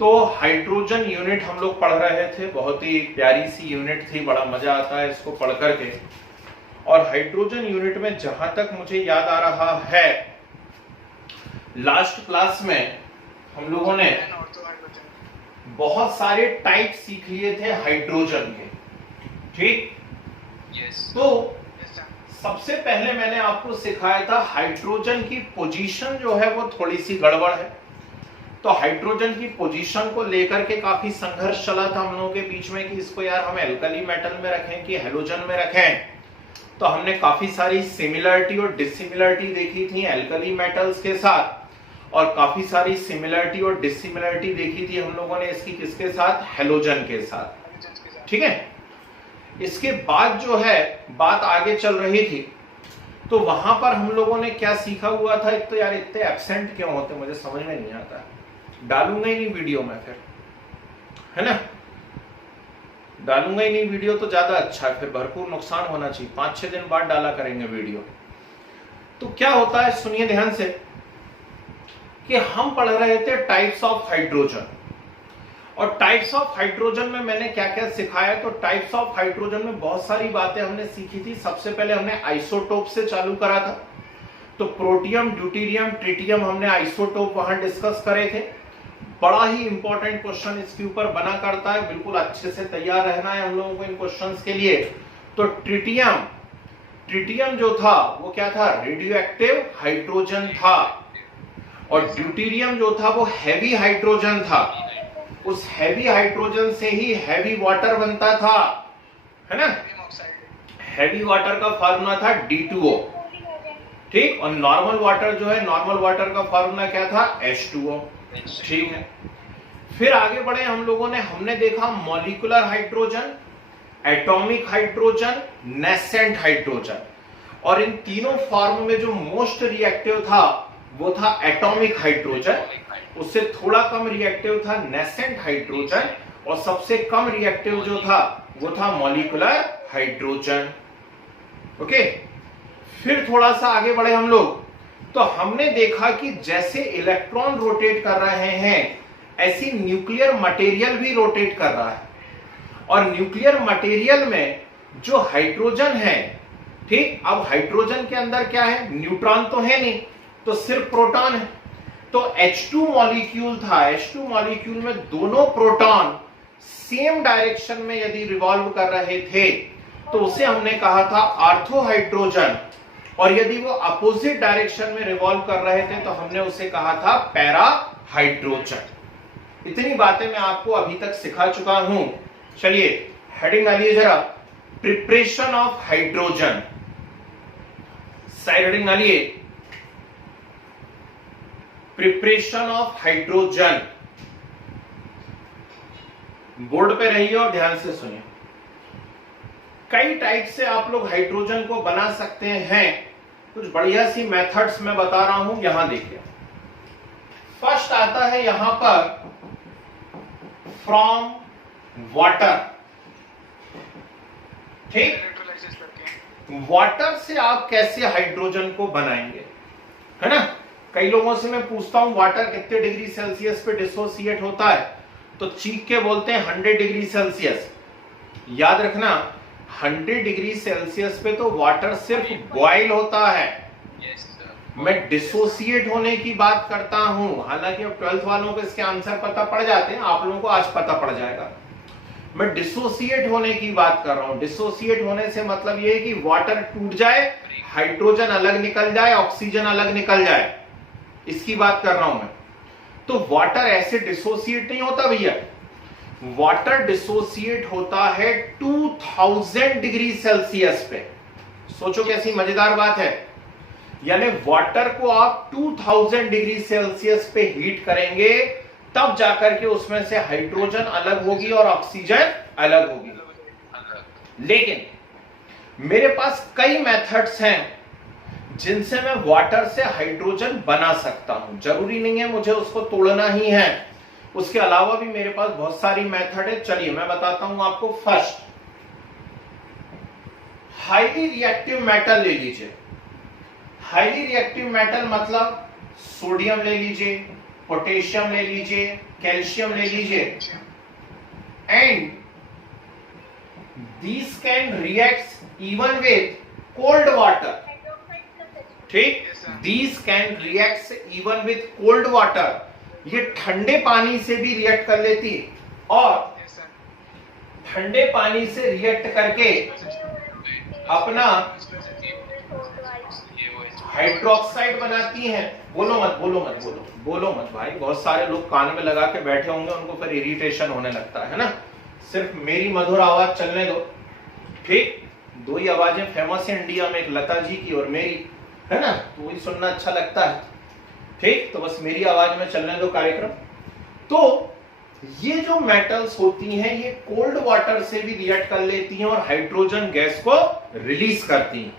तो hydrogen unit हम लोग पढ़ रहे थे, बहुत ही प्यारी सी यूनिट थी, बड़ा मजा आता है इसको पढ़ करके। और हाइड्रोजन यूनिट में जहां तक मुझे याद आ रहा है, लास्ट क्लास में हम लोगों ने बहुत सारे टाइप सीख लिए थे हाइड्रोजन के, ठीक? तो सबसे पहले मैंने आपको सिखाया था हाइड्रोजन की पोजीशन जो है वो थोड़ी सी गड़बड़ है। तो हाइड्रोजन की पोजीशन को लेकर के काफी संघर्ष चला था हम लोगों के बीच में कि इसको यार हम एल्कली मेटल में रखें कि हैलोजन में रखें। तो हमने काफी सारी सिमिलरिटी और डिसिमिलरिटी देखी थी एल्कली मेटल्स के साथ, और काफी सारी सिमिलरिटी और डिसिमिलरिटी देखी थी हम लोगों ने इसकी किसके साथ, हैलोजन के साथ, ठीक है। इसके बाद जो है बात आगे चल रही थी, तो वहां पर हम लोगों ने क्या सीखा हुआ था। एक तो यार इतने एब्सेंट क्यों होते मुझे समझ में नहीं आता, डालूंगा ही नहीं वीडियो में फिर, है ना, डालूंगा ही नहीं वीडियो तो ज्यादा अच्छा है, फिर भरपूर नुकसान होना चाहिए, 5-6 दिन बाद डाला करेंगे वीडियो। तो क्या होता है सुनिए ध्यान से, कि हम पढ़ रहे थे टाइप्स ऑफ हाइड्रोजन, और टाइप्स ऑफ हाइड्रोजन में मैंने क्या क्या सिखाया। तो टाइप्स ऑफ हाइड्रोजन में बहुत सारी बातें हमने सीखी थी। सबसे पहले हमने आइसोटोप से चालू करा था, तो प्रोटियम, ड्यूटेरियम, ट्रिटियम हमने आइसोटोप वहां डिस्कस करे थे। बड़ा ही इंपॉर्टेंट क्वेश्चन इसके ऊपर बना करता है, बिल्कुल अच्छे से तैयार रहना है हम लोगों को इन क्वेश्चंस के लिए। तो ट्रिटियम जो था वो क्या था, रेडियो एक्टिव हाइड्रोजन था, और ड्यूटेरियम जो था वो हैवी हाइड्रोजन था। उस हैवी हाइड्रोजन से ही हैवी वाटर बनता था, है ना। हैवी वाटर का फार्मूला था D2O, ठीक। और नॉर्मल वाटर जो है, नॉर्मल वाटर का फार्मूला क्या था, H2O, ठीक है। फिर आगे बढ़े हम लोगों ने, हमने देखा molecular hydrogen, atomic hydrogen, nascent hydrogen, और इन तीनों फॉर्म में जो मोस्ट रिएक्टिव था वो था एटॉमिक हाइड्रोजन, उससे थोड़ा कम रिएक्टिव था नेसेंट हाइड्रोजन, और सबसे कम रिएक्टिव जो था वो था मॉलिक्यूलर हाइड्रोजन। ओके, फिर थोड़ा सा आगे बढ़े हम लोग, तो हमने देखा कि जैसे इलेक्ट्रॉन रोटेट कर रहे हैं ऐसी न्यूक्लियर मटेरियल भी रोटेट कर रहा है, और न्यूक्लियर मटेरियल में जो हाइड्रोजन है, ठीक। अब हाइड्रोजन के अंदर क्या है, न्यूट्रॉन तो है नहीं, तो सिर्फ प्रोटॉन है। तो H2 मॉलिक्यूल था, H2 मॉलिक्यूल में दोनों प्रोटॉन सेम डायरेक्शन में यदि रिवॉल्व कर रहे थे तो उसे हमने कहा था ऑर्थो हाइड्रोजन, और यदि वो अपोजिट डायरेक्शन में रिवॉल्व कर रहे थे तो हमने उसे कहा था पैरा हाइड्रोजन। इतनी बातें मैं आपको अभी तक सिखा चुका हूं। चलिए हेडिंग डालिए जरा, preparation of hydrogen, side heading डालिए, प्रिपरेशन ऑफ हाइड्रोजन। बोर्ड पे रहिए और ध्यान से सुनिए। कई टाइप से आप लोग हाइड्रोजन को बना सकते हैं, कुछ बढ़िया सी मेथड्स मैं बता रहा हूं, यहां देखिए। फर्स्ट आता है यहां पर फ्रॉम वाटर, ठीक। वाटर से आप कैसे हाइड्रोजन को बनाएंगे, है ना। कई लोगों से मैं पूछता हूं वाटर कितने डिग्री सेल्सियस पे डिसोसिएट होता है, तो चीख के बोलते हैं 100 डिग्री सेल्सियस। याद रखना 100 डिग्री सेल्सियस पे तो वाटर सिर्फ बॉयल होता है। मैं डिसोसिएट होने की बात करता हूं, हालांकि अब 12th वालों को इसके आंसर पता पड़ जाते हैं, आप लोगों को आज पता पड़ जाएगा। मैं डिसोसिएट होने की बात कर रहा हूं। डिसोसिएट होने से मतलब यह है कि वाटर टूट जाए, हाइड्रोजन अलग निकल जाए, ऑक्सीजन अलग निकल जाए, इसकी बात कर रहा हूं मैं। तो वाटर ऐसे डिसोसिएट नहीं होता भैया, वाटर डिसोसिएट होता है 2000 डिग्री सेल्सियस पे। सोचो कैसी मजेदार बात है, यानी वाटर को आप 2000 डिग्री सेल्सियस पे हीट करेंगे तब जाकर के उसमें से हाइड्रोजन अलग होगी और ऑक्सीजन अलग होगी। लेकिन मेरे पास कई मेथड्स हैं जिनसे मैं वाटर से हाइड्रोजन बना सकता हूं। जरूरी नहीं है मुझे उसको तोड़ना ही है, उसके अलावा भी मेरे पास बहुत सारी मेथड है। चलिए मैं बताता हूं आपको। फर्स्ट, हाईली रिएक्टिव मेटल ले लीजिए। हाईली रिएक्टिव मेटल मतलब सोडियम ले लीजिए, पोटेशियम ले लीजिए, कैल्शियम ले लीजिए, and these can react even with cold water. ठीक, these can react even with cold water. ये ठंडे पानी से भी रिएक्ट कर लेती है और ठंडे पानी से रिएक्ट करके अपना हाइड्रोक्साइड बनाती हैं। बोलो मत बोलो मत बोलो बोलो मत भाई, बहुत सारे लोग कान में लगा के बैठे होंगे, उनको फिर इरिटेशन होने लगता है ना। सिर्फ मेरी मधुर आवाज चलने दो, ठीक। दो ही आवाजें फेमस है इंडिया में, एक लता जी की और मेरी, है ना, तो वही सुनना अच्छा लगता है, ठीक। तो बस मेरी आवाज में चलने दो कार्यक्रम। तो ये जो मेटल्स होती हैं ये कोल्ड वाटर से भी रिएक्ट कर लेती हैं और हाइड्रोजन गैस को रिलीज करती हैं।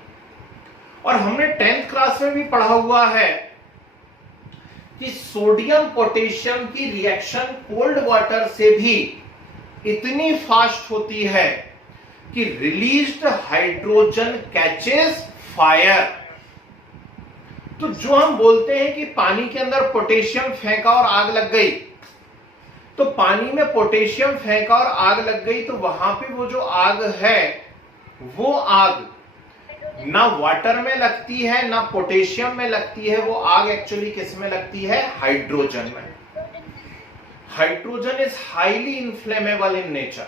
और हमने 10th क्लास में भी पढ़ा हुआ है कि सोडियम पोटेशियम की रिएक्शन कोल्ड वाटर से भी इतनी फास्ट होती है कि रिलीज्ड हाइड्रोजन कैचेस फायर। तो जो हम बोलते हैं कि पानी के अंदर पोटेशियम फेंका और आग लग गई, तो पानी में पोटेशियम फेंका और आग लग गई, तो वहां पे वो जो आग है वो आग ना वाटर में लगती है ना पोटेशियम में लगती है, वो आग एक्चुअली किस में लगती है? हाइड्रोजन में। Hydrogen is highly inflammable in nature,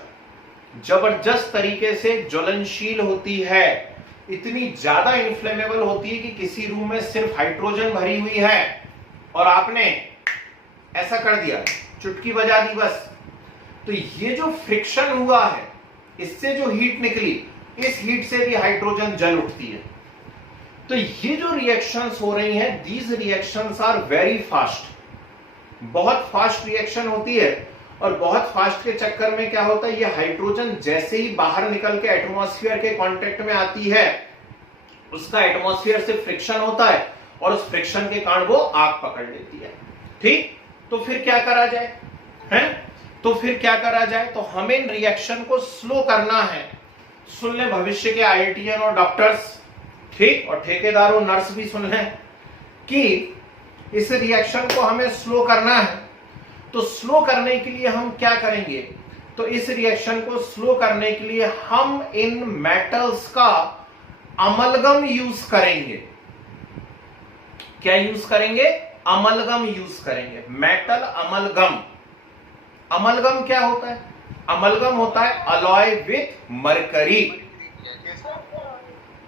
जबरदस्त तरीके से ज्वलनशील होती है, इतनी ज्यादा इन्फ्लेमेबल होती है कि किसी रूम में सिर्फ हाइड्रोजन भरी हुई है और आपने ऐसा कर दिया, चुटकी बजा दी बस, तो ये जो फ्रिक्शन हुआ है, इससे जो हीट निकली, इस हीट से भी हाइड्रोजन जल उठती है। तो ये जो रिएक्शंस हो रही हैं, these reactions are very fast, बहुत फास्ट रिएक्शन होती है। और बहुत फास्ट के चक्कर में क्या होता है, ये हाइड्रोजन जैसे ही बाहर निकल के एटमॉस्फेयर के कांटेक्ट में आती है, उसका एटमॉस्फेयर से फ्रिक्शन होता है और उस फ्रिक्शन के कारण वो आग पकड़ लेती है, ठीक। तो फिर क्या करा जाए, हैं? तो फिर क्या करा जाए, तो हमें इन रिएक्शन को स्लो करना है। सुन ले भविष्य के आईआईटीएन और डॉक्टर्स, ठीक, और ठेकेदार और नर्स भी सुन लें कि इस रिएक्शन को हमें स्लो करना है। तो स्लो करने के लिए हम क्या करेंगे, तो इस रिएक्शन को स्लो करने के लिए हम इन मेटल्स का अमलगम यूज करेंगे। क्या यूज करेंगे? अमलगम यूज करेंगे, मेटल अमलगम। अमलगम क्या होता है? अमलगम होता है अलॉय विथ मरकरी,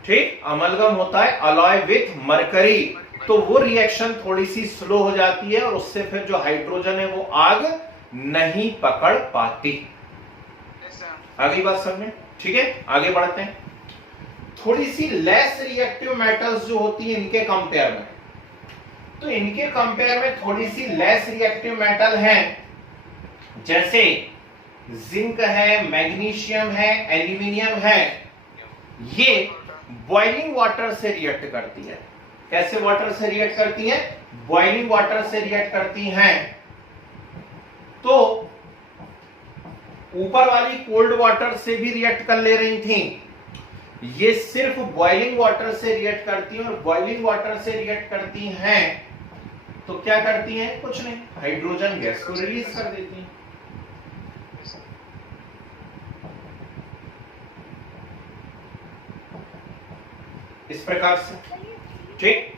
ठीक। अमलगम होता है अलॉय विथ मरकरी। तो वो रिएक्शन थोड़ी सी स्लो हो जाती है और उससे फिर जो हाइड्रोजन है वो आग नहीं पकड़ पाती। अगली बात समझे, ठीक है, आगे बढ़ते हैं। थोड़ी सी लेस रिएक्टिव मेटल्स जो होती है इनके कंपेयर में, तो इनके कंपेयर में थोड़ी सी लेस रिएक्टिव मेटल हैं, जैसे जिंक है, मैग्नीशियम है, एल्यूमिनियम है। ये बॉइलिंग वाटर से रिएक्ट करती है। कैसे वाटर से रिएक्ट करती हैं? बॉइलिंग वाटर से रिएक्ट करती हैं। तो ऊपर वाली कोल्ड वाटर से भी रिएक्ट कर ले रही थी, ये सिर्फ बॉइलिंग वाटर से रिएक्ट करती हैं। और बॉइलिंग वाटर से रिएक्ट करती हैं तो क्या करती हैं? कुछ नहीं, हाइड्रोजन गैस को रिलीज कर देती हैं। इस प्रकार से, ठीक।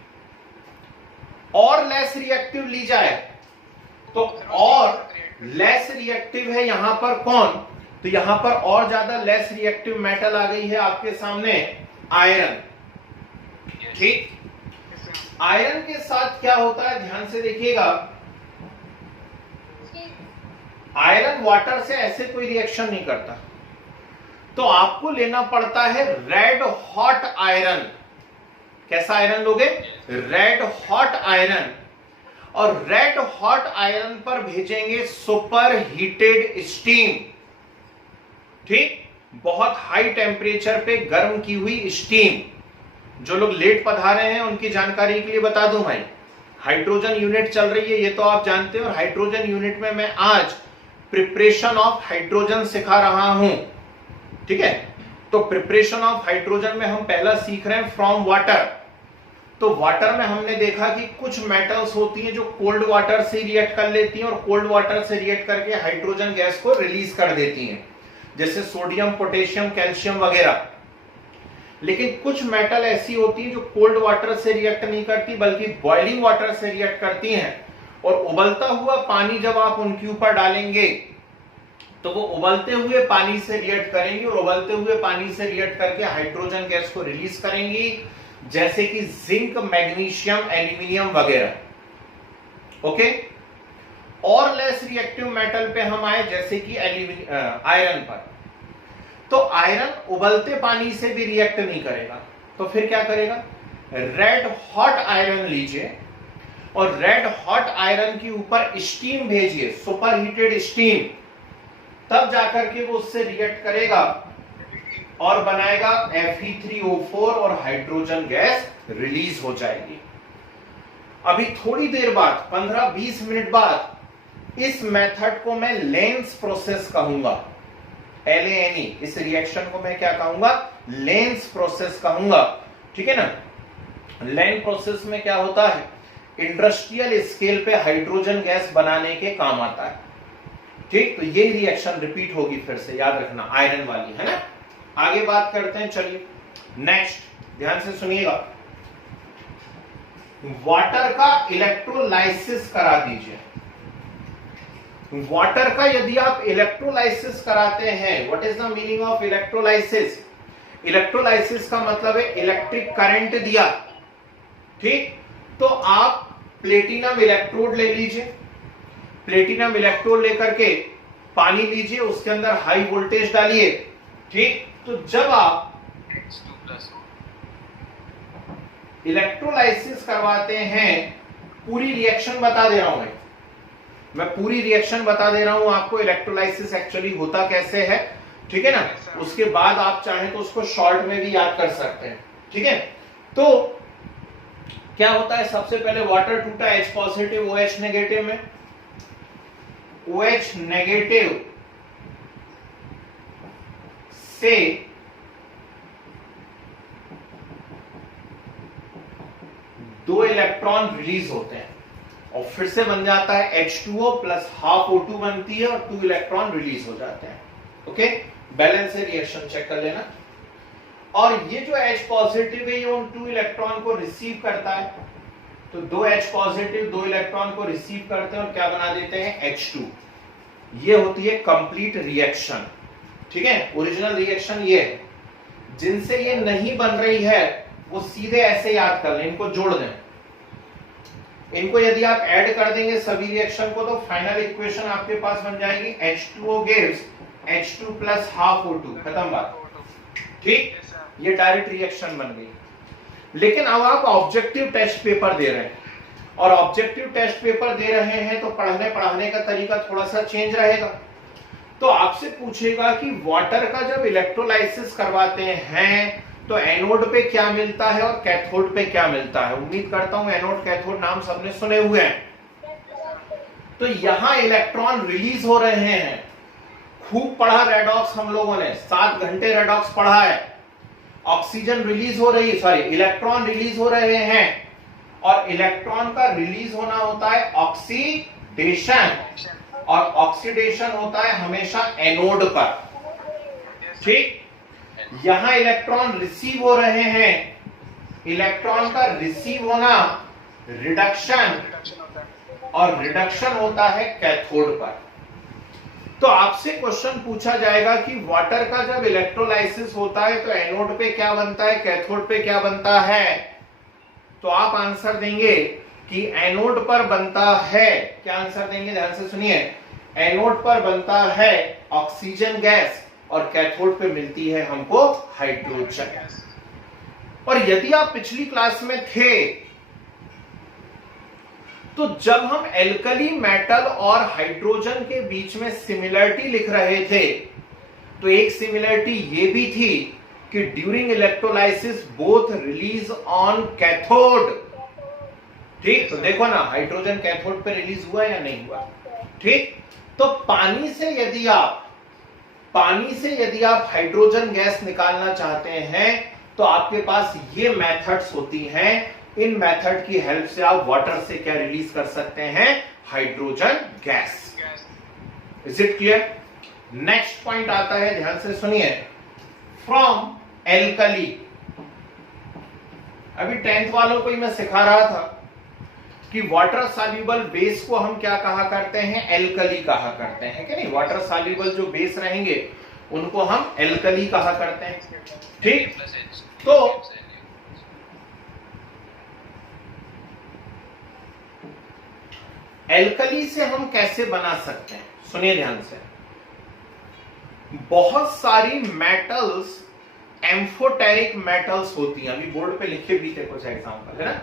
और लेस रिएक्टिव ली जाए तो और लेस रिएक्टिव है यहां पर कौन, तो यहां पर और ज्यादा लेस रिएक्टिव मेटल आ गई है आपके सामने, आयरन, ठीक। आयरन के साथ क्या होता है, ध्यान से देखिएगा, आयरन वाटर से ऐसे कोई रिएक्शन नहीं करता, तो आपको लेना पड़ता है रेड हॉट आयरन। कैसा आयरन लोगे? Red hot iron. और रेड हॉट आयरन पर भेजेंगे सुपर हीटेड स्टीम, ठीक, बहुत हाई टेम्परेचर पे गर्म की हुई स्टीम। जो लोग लेट पधारे हैं उनकी जानकारी के लिए बता दूं भाई, हाइड्रोजन यूनिट चल रही है, ये तो आप जानते हैं। और हाइड्रोजन यूनिट में मैं आज प्रिपरेशन ऑफ हाइड्रोजन सिखा रहा हूं, ठीक है। तो प्रिपरेशन ऑफ हाइड्रोजन में हम पहला सीख रहे हैं फ्रॉम वाटर। तो वाटर में हमने देखा कि कुछ मेटल्स होती हैं जो कोल्ड वाटर से रिएक्ट कर लेती हैं और कोल्ड वाटर से रिएक्ट करके हाइड्रोजन गैस को रिलीज कर देती हैं, जैसे सोडियम, पोटेशियम, कैल्शियम वगैरह। लेकिन कुछ मेटल ऐसी होती है जो कोल्ड वाटर से रिएक्ट नहीं करती बल्कि बॉइलिंग वाटर से रिएक्ट करती हैं, और उबलता हुआ पानी जब आप उनके ऊपर डालेंगे तो वो उबलते हुए पानी से रिएक्ट करेंगी और उबलते हुए पानी से रिएक्ट करके हाइड्रोजन गैस को रिलीज करेंगी, जैसे कि जिंक, मैग्नीशियम, एल्यूमिनियम वगैरह। ओके, और लेस रिएक्टिव मेटल पे हम आए, जैसे कि आयरन पर। तो आयरन उबलते पानी से भी रिएक्ट नहीं करेगा, तो फिर क्या करेगा? रेड हॉट आयरन लीजिए और रेड हॉट आयरन के ऊपर स्टीम भेजिए, सुपर हीटेड स्टीम, तब जाकर के वो उससे रिएक्ट करेगा और बनाएगा Fe3O4 और हाइड्रोजन गैस रिलीज हो जाएगी। अभी थोड़ी देर बाद, 15-20 मिनट बाद, इस मेथड को मैं लेंस प्रोसेस कहूंगा, LANE। इस रिएक्शन को मैं क्या कहूंगा? लेंस प्रोसेस कहूंगा, ठीक है ना। लेंस प्रोसेस में क्या होता है? इंडस्ट्रियल स्केल पे हाइड्रोजन गैस बनाने के काम आता है, ठीक। तो ये रिएक्शन रिपीट होगी, फिर से याद रखना, आयरन वाली, है ना। आगे बात करते हैं, चलिए नेक्स्ट, ध्यान से सुनिएगा। वाटर का इलेक्ट्रोलाइसिस करा दीजिए। वाटर का यदि आप इलेक्ट्रोलाइसिस कराते हैं, what is the meaning of electrolysis? Electrolysis का मतलब है इलेक्ट्रिक करंट दिया, ठीक। तो आप प्लेटिनम इलेक्ट्रोड ले लीजिए, प्लेटिनम इलेक्ट्रोड लेकर के पानी लीजिए, उसके अंदर हाई वोल्टेज डालिए, ठीक। तो जब आप इलेक्ट्रोलाइसिस करवाते हैं, पूरी रिएक्शन बता दे रहा हूं मैं पूरी रिएक्शन बता दे रहा हूं आपको, इलेक्ट्रोलाइसिस एक्चुअली होता कैसे है, ठीक है ना। उसके बाद आप चाहें तो उसको शॉर्ट में भी याद कर सकते हैं, ठीक है। तो क्या होता है? सबसे पहले वाटर टूटा H पॉजिटिव OH नेगेटिव में, OH नेगेटिव से दो इलेक्ट्रॉन रिलीज होते हैं और फिर से बन जाता है H2O प्लस हाफ O2 बनती है और 2 इलेक्ट्रॉन रिलीज हो जाते हैं। ओके, बैलेंस से रिएक्शन चेक कर लेना। और ये जो H पॉजिटिव है ये उन 2 इलेक्ट्रॉन को रिसीव करता है, तो 2 H पॉजिटिव 2 इलेक्ट्रॉन को रिसीव करते हैं और क्या बना देते हैं? H2। ये होती है कंप्लीट रिएक्शन, ठीक है। ओरिजिनल रिएक्शन ये है। जिनसे ये नहीं बन रही है वो सीधे ऐसे याद कर लें, इनको जोड़ दें। इनको यदि आप ऐड कर देंगे सभी रिएक्शन को, तो फाइनल इक्वेशन आपके पास बन जाएगी H2O gives H2 plus half O2, खत्म बात, ठीक। ये डायरेक्ट रिएक्शन बन गई। लेकिन अब आप ऑब्जेक्टिव टेस्ट पेपर दे रहे हैं, और ऑब्जेक्टिव टेस्ट पेपर दे रहे हैं तो पढ़ाने का तरीका थोड़ा सा चेंज रहेगा। तो आपसे पूछेगा कि वाटर का जब इलेक्ट्रोलाइसिस करवाते हैं तो एनोड पे क्या मिलता है और कैथोड पे क्या मिलता है। उम्मीद करता हूं एनोड कैथोड नाम सबने सुने हुए हैं। तो यहां इलेक्ट्रॉन रिलीज हो रहे हैं। खूब पढ़ा रेडॉक्स हम लोगों ने, 7 घंटे रेडॉक्स पढ़ा है। ऑक्सीजन रिलीज हो रही है, सॉरी इलेक्ट्रॉन रिलीज हो रहे हैं, और इलेक्ट्रॉन का रिलीज होना होता है ऑक्सीडेशन, और ऑक्सीडेशन होता है हमेशा एनोड पर, ठीक। यहां इलेक्ट्रॉन रिसीव हो रहे हैं, इलेक्ट्रॉन का रिसीव होना रिडक्शन, और रिडक्शन होता है कैथोड पर। तो आपसे क्वेश्चन पूछा जाएगा कि वाटर का जब इलेक्ट्रोलाइसिस होता है तो एनोड पे क्या बनता है, कैथोड पे क्या बनता है। तो आप आंसर देंगे कि एनोड पर बनता है, क्या आंसर देंगे? ध्यान से सुनिए, एनोड पर बनता है ऑक्सीजन गैस और कैथोड पे मिलती है हमको हाइड्रोजन। और यदि आप पिछली क्लास में थे तो जब हम एल्कली मेटल और हाइड्रोजन के बीच में सिमिलरिटी लिख रहे थे तो एक सिमिलरिटी ये भी थी कि during electrolysis both release on cathode, ठीक। तो देखो ना, हाइड्रोजन कैथोड पे रिलीज हुआ या नहीं हुआ, ठीक। तो पानी से यदि आप हाइड्रोजन गैस निकालना चाहते हैं तो आपके पास ये मेथड्स होती हैं इन मेथड की हेल्प से आप वाटर से क्या रिलीज कर सकते हैं, hydrogen gas. Is it clear? Next point आता है, ध्यान से सुनिए, फ्रॉम एल्कली। अभी 10th वालों को ही मैं सिखा रहा था कि वाटर सॉल्युबल बेस को हम क्या कहा करते हैं, एल्कली कहा करते हैं कि नहीं। वाटर सॉल्युबल जो बेस रहेंगे उनको हम एल्कली कहा करते हैं, ठीक। तो एल्कली से हम कैसे बना सकते हैं, सुनिए ध्यान से। बहुत सारी मेटल्स एम्फोटेरिक मेटल्स होती हैं, अभी बोर्ड पे लिखे भी थे कुछ एग्जांपल, है ना।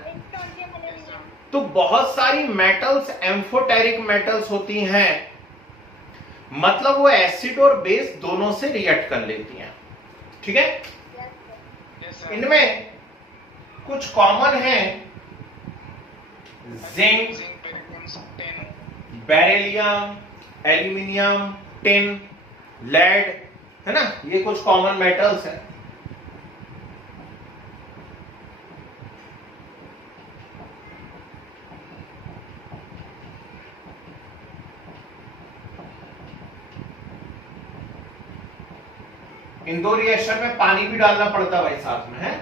तो बहुत सारी मेटल्स एम्फोटेरिक मेटल्स होती हैं, मतलब वो एसिड और बेस दोनों से रिएक्ट कर लेती हैं, ठीक है। इनमें कुछ कॉमन है, zinc, beryllium, aluminium, tin, lead, है ना, ये कुछ कॉमन मेटल्स हैं। इन दो रिएक्शन में पानी भी डालना पड़ता है भाई साथ में, है।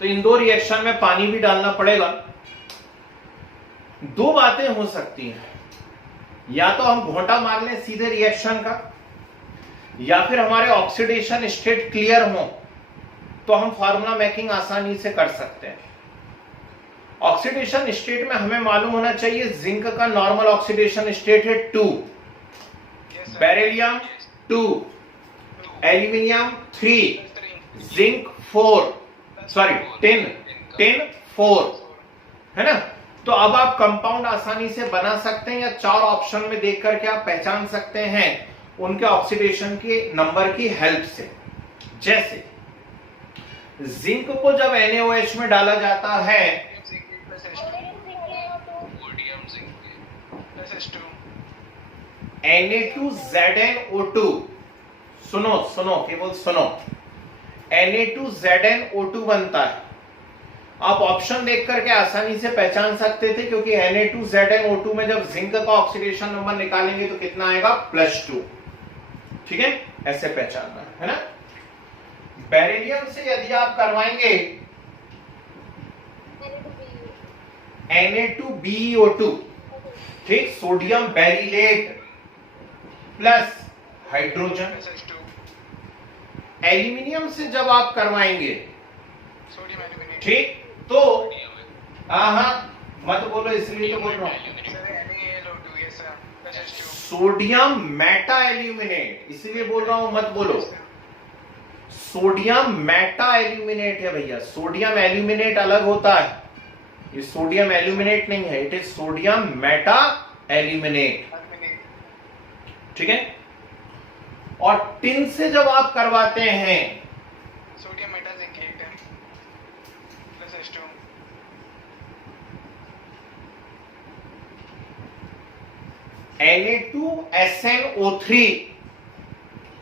तो इन दो रिएक्शन में पानी भी डालना पड़ेगा। दो बातें हो सकती हैं, या तो हम घोंटा मार लें सीधे रिएक्शन का, या फिर हमारे ऑक्सीडेशन स्टेट क्लियर हो तो हम फार्मूला मेकिंग आसानी से कर सकते हैं। ऑक्सीडेशन स्टेट में हमें मालूम होना चाहिए, जिंक का नॉर्मल ऑक्सीडेशन स्टेट है 2, beryllium 2, aluminium 3, zinc 4, sorry tin 4, है ना। तो अब आप कंपाउंड आसानी से बना सकते हैं, या 4 ऑप्शन में देख करके आप पहचान सकते हैं उनके ऑक्सीडेशन के नंबर की हेल्प से। जैसे जिंक को जब NaOH में डाला जाता है, Na2ZnO2, सुनो केवल सुनो, Na2ZnO2 बनता है। आप ऑप्शन देख करके आसानी से पहचान सकते थे, क्योंकि Na2ZnO2 में जब जिंक का ऑक्सीडेशन नंबर निकालेंगे तो कितना आएगा, +2, ठीक है, ऐसे पहचानना है ना। बेरिलियम से यदि आप करवाएंगे Na2BeO2, ठीक, sodium beryllate plus hydrogen. Aluminium से जब आप करवाएंगे, ठीक, तो मत बोलो इसलिए तो बोल रहा हूं, सोडियम मेटा एल्यूमिनेट, इसलिए बोल रहा हूं मत बोलो। सोडियम मेटा एल्यूमिनेट है भैया, सोडियम एल्यूमिनेट अलग होता है, ये सोडियम एल्यूमिनेट नहीं है, it is sodium meta aluminate, ठीक है। और टिन से जब आप करवाते हैं, sodium meta zinc plus H2,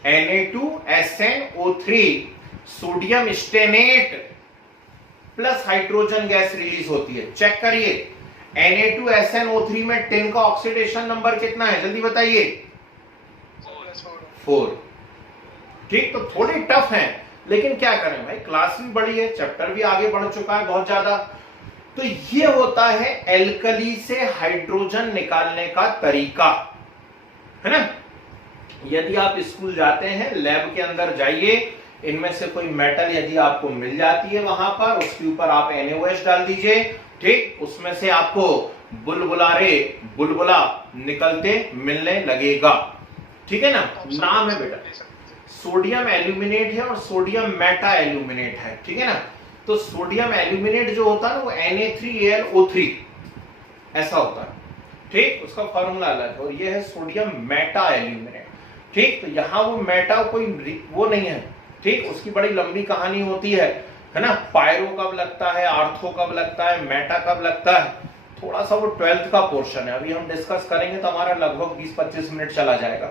Na2SnO3 sodium stannate plus hydrogen gas release होती है। चेक करिए, Na2SnO3 में टिन का ऑक्सीडेशन नंबर कितना है, जल्दी बताइए, 4, ठीक। तो थोड़ी टफ है, लेकिन क्या करें भाई, क्लास भी बड़ी है, चैप्टर भी आगे बढ़ चुका है बहुत ज्यादा। तो ये होता है एल्कली से हाइड्रोजन निकालने का तरीका, है ना। यदि आप स्कूल जाते हैं, लैब के अंदर जाइए, इनमें से कोई मेटल यदि आपको मिल जाती है वहां पर, उसके ऊपर आप NaOH डाल दीजिए, ठीक, उसमें से आपको बुलबुला निकलते मिलने लगेगा, ठीक है ना। नाम है बेटा, सोडियम एल्यूमिनेट है और सोडियम मेटा एल्यूमिनेट है, ठीक है ना। तो सोडियम एल्यूमिनेट जो होता है ना, वो Na3Al O3 ऐसा होता है, ठीक, उसका फॉर्मूला अलग है। और ये है सोडियम मेटा एल्यूमिनेट, ठीक। तो यहां वो मेटा कोई वो नहीं है, ठीक, उसकी बड़ी लंबी कहानी होती है ना। पायरो कब लगता है, आर्थो कब लगता है, मेटा कब लगता है, थोड़ा सा वो 12th का पोर्शन है, अभी हम डिस्कस करेंगे तो हमारा लगभग 20-25 मिनट चला जाएगा।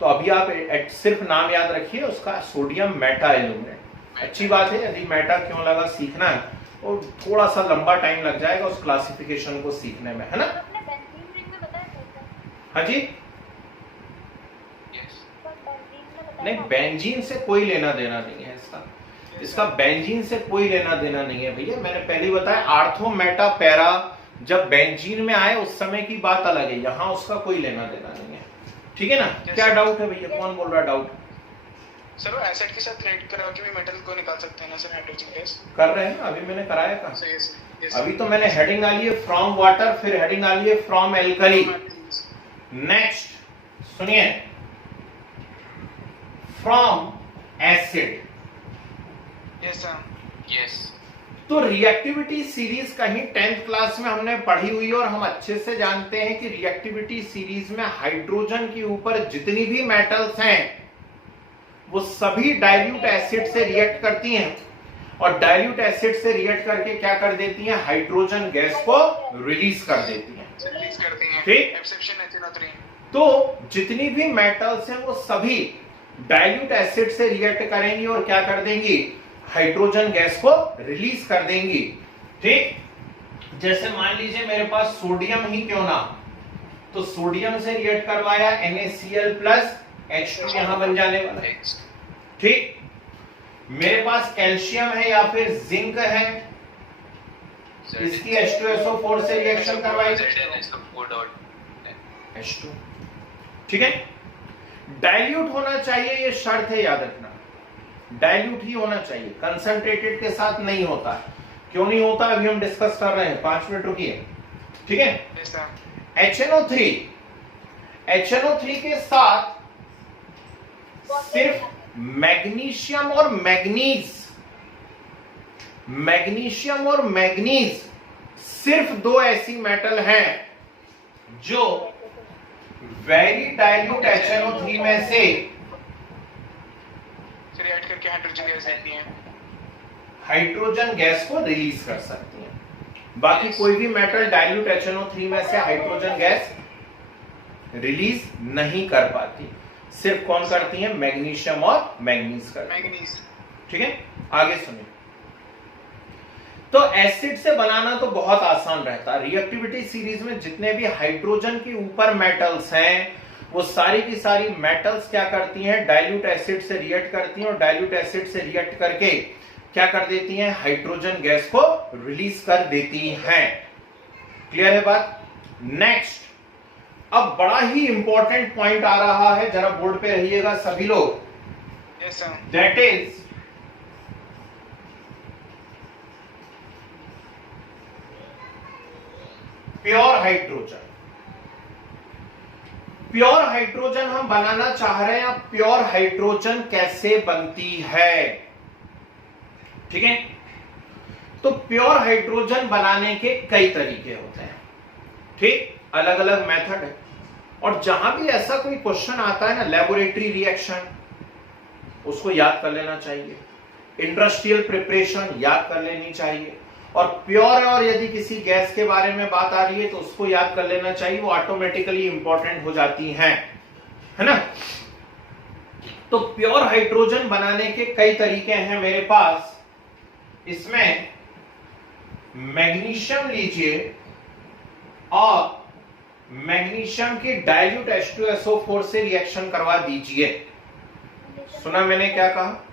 तो अभी आप सिर्फ नाम याद रखिए उसका, सोडियम मेटा एल्यूमिनेट, अच्छी बात है। यदि मेटा क्यों लगा सीखना है, और थोड़ा सा लंबा टाइम लग जाएगा उस क्लासिफिकेशन को सीखने में, है ना। हाँ जी, नहीं बेंजीन से कोई लेना देना नहीं है इसका बेंजीन से कोई लेना देना नहीं है भैया। मैंने पहले ही बताया, आर्थो मेटा पैरा जब बेंजीन में आए उस समय की बात अलग है, यहाँ उसका कोई लेना देना नहीं है, ठीक है ना। क्या डाउट है भैया, कौन बोल रहा है डाउट? सर वो एसिड के साथ रिएक्ट करा के भी मेटल को निकाल सकते हैं ना सर, हाइड्रोजन गैस कर रहे हैं ना, अभी मैंने कराया था। सो यस अभी तो मैंने हेडिंग डाली है फ्रॉम वाटर, फिर हेडिंग डाली है फ्रॉम एल्कली। नेक्स्ट सुनिए, from acid. Yes sir, yes. तो रिएक्टिविटी सीरीज कहीं 10th क्लास में हमने पढ़ी हुई, और हम अच्छे से जानते हैं कि रिएक्टिविटी सीरीज में हाइड्रोजन के ऊपर जितनी भी मेटल्स हैं वो सभी डाइल्यूट एसिड से रिएक्ट करती हैं, और डाइल्यूट एसिड से रिएक्ट करके क्या कर देती हैं, हाइड्रोजन गैस को रिलीज कर देती हैं, ठीक। Absorption NO3। तो जितनी भी मेटल्स हैं वो सभी डाइल्यूट एसिड से रिएक्ट करेंगी और क्या कर देंगी, हाइड्रोजन गैस को रिलीज कर देंगी, ठीक। जैसे मान लीजिए मेरे पास सोडियम ही क्यों ना, तो सोडियम से रिएक्ट करवाया, NaCl प्लस H2 यहां बन जाने वाला है, ठीक। मेरे पास कैल्शियम है या फिर जिंक है, इसकी H2SO4 से रिएक्शन करवाई, H2, ठीक है। डाइल्यूट होना चाहिए, ये शर्त है, याद रखना, डाइल्यूट ही होना चाहिए, कंसंट्रेटेड के साथ नहीं होता है। क्यों नहीं होता अभी हम डिस्कस कर रहे हैं, 5 मिनट रुकिए, ठीक है। HNO3 के साथ सिर्फ मैग्नीशियम और मैग्नीज, सिर्फ 2 ऐसी मेटल हैं जो वेरी डाइल्यूट HNO3 में से रिएक्ट करके हाइड्रोजन गैस देती हैं, हाइड्रोजन गैस को रिलीज कर सकती हैं। बाकी कोई भी मेटल डाइल्यूट HNO3 में से हाइड्रोजन गैस रिलीज नहीं कर पाती, सिर्फ कौन करती है, मैग्नीशियम और मैग्नीज करती है, ठीक है। आगे सुनिए, तो एसिड से बनाना तो बहुत आसान रहता है। रिएक्टिविटी सीरीज में जितने भी हाइड्रोजन के ऊपर मेटल्स हैं वो सारी की सारी मेटल्स क्या करती हैं, डाइल्यूट एसिड से रिएक्ट करती हैं, और डाइल्यूट एसिड से रिएक्ट करके क्या कर देती हैं, हाइड्रोजन गैस को रिलीज कर देती हैं। क्लियर है बात। नेक्स्ट, अब बड़ा ही इंपॉर्टेंट पॉइंट आ रहा है, जरा बोर्ड पे रहिएगा सभी लोग, that is pure hydrogen. Pure hydrogen हम बनाना चाह रहे हैं, अब प्योर हाइड्रोजन कैसे बनती है, ठीक है। तो प्योर हाइड्रोजन बनाने के कई तरीके होते हैं, ठीक, अलग अलग मेथड है। और जहां भी ऐसा कोई क्वेश्चन आता है ना, लेबोरेटरी रिएक्शन, उसको याद कर लेना चाहिए, इंडस्ट्रियल प्रिपरेशन याद कर लेनी चाहिए, और प्योर और यदि किसी गैस के बारे में बात आ रही है तो उसको याद कर लेना चाहिए, वो ऑटोमेटिकली इंपॉर्टेंट हो जाती हैं, है ना। तो प्योर हाइड्रोजन बनाने के कई तरीके हैं मेरे पास। इसमें मैग्नीशियम लीजिए और मैग्नीशियम की डाइल्यूट H2SO4 से रिएक्शन करवा दीजिए। सुना मैंने क्या कहा,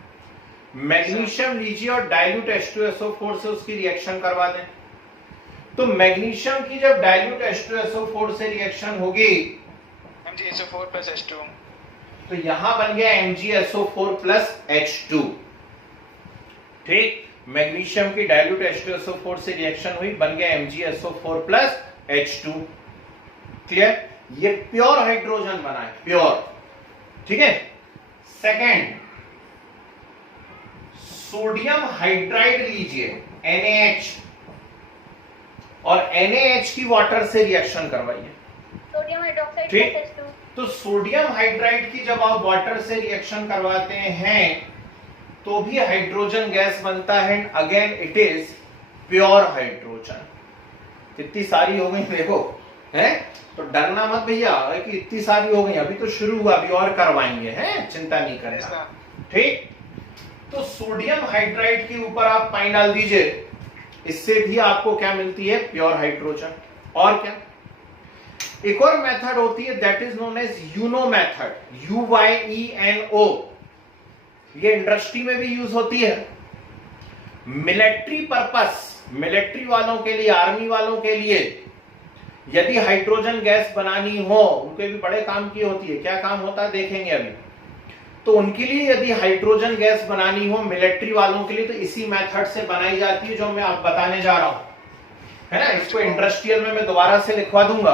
मैग्नीशियम लीजिए और डाइल्यूट H2SO4 से उसकी रिएक्शन करवा दें। तो मैग्नीशियम की जब डाइल्यूट H2SO4 से रिएक्शन होगी, MgSO4 plus H2, तो यहां बन गया MgSO4 plus H2, ठीक। मैग्नीशियम की डाइल्यूट H2SO4 से रिएक्शन हुई, बन गया MgSO4 plus H2। क्लियर, ये प्योर हाइड्रोजन बना है, प्योर, ठीक है। सेकेंड, सोडियम हाइड्राइड लीजिए NaH, और NaH की वाटर से रिएक्शन करवाइए, सोडियम हाइड्रोक्साइड ठीक। H2। तो सोडियम हाइड्राइड की जब आप वाटर से रिएक्शन करवाते हैं तो भी हाइड्रोजन गैस बनता है, again it is pure hydrogen. कितनी सारी हो गई देखो, है, तो डरना मत भैया कि इतनी सारी हो गई, अभी तो शुरू हुआ, अभी और करवाएंगे, हैं, चिंता नहीं करना, ठीक। तो सोडियम हाइड्राइड के ऊपर आप पानी डाल दीजिए, इससे भी आपको क्या मिलती है? Pure hydrogen. और क्या? एक और मेथड होती है that is known as Uyeno method, UYENO। ये इंडस्ट्री में भी यूज होती है। मिलिट्री पर्पस, मिलिट्री वालों के लिए, आर्मी वालों के लिए यदि हाइड्रोजन गैस बनानी हो, उनके भी बड़े काम की होती है, क्या काम होता है देखेंगे अभी। तो उनके लिए यदि हाइड्रोजन गैस बनानी हो मिलिट्री वालों के लिए, तो इसी मेथड से बनाई जाती है जो मैं आप बताने जा रहा हूं, है ना। इसको इंडस्ट्रियल में मैं दोबारा से लिखवा दूंगा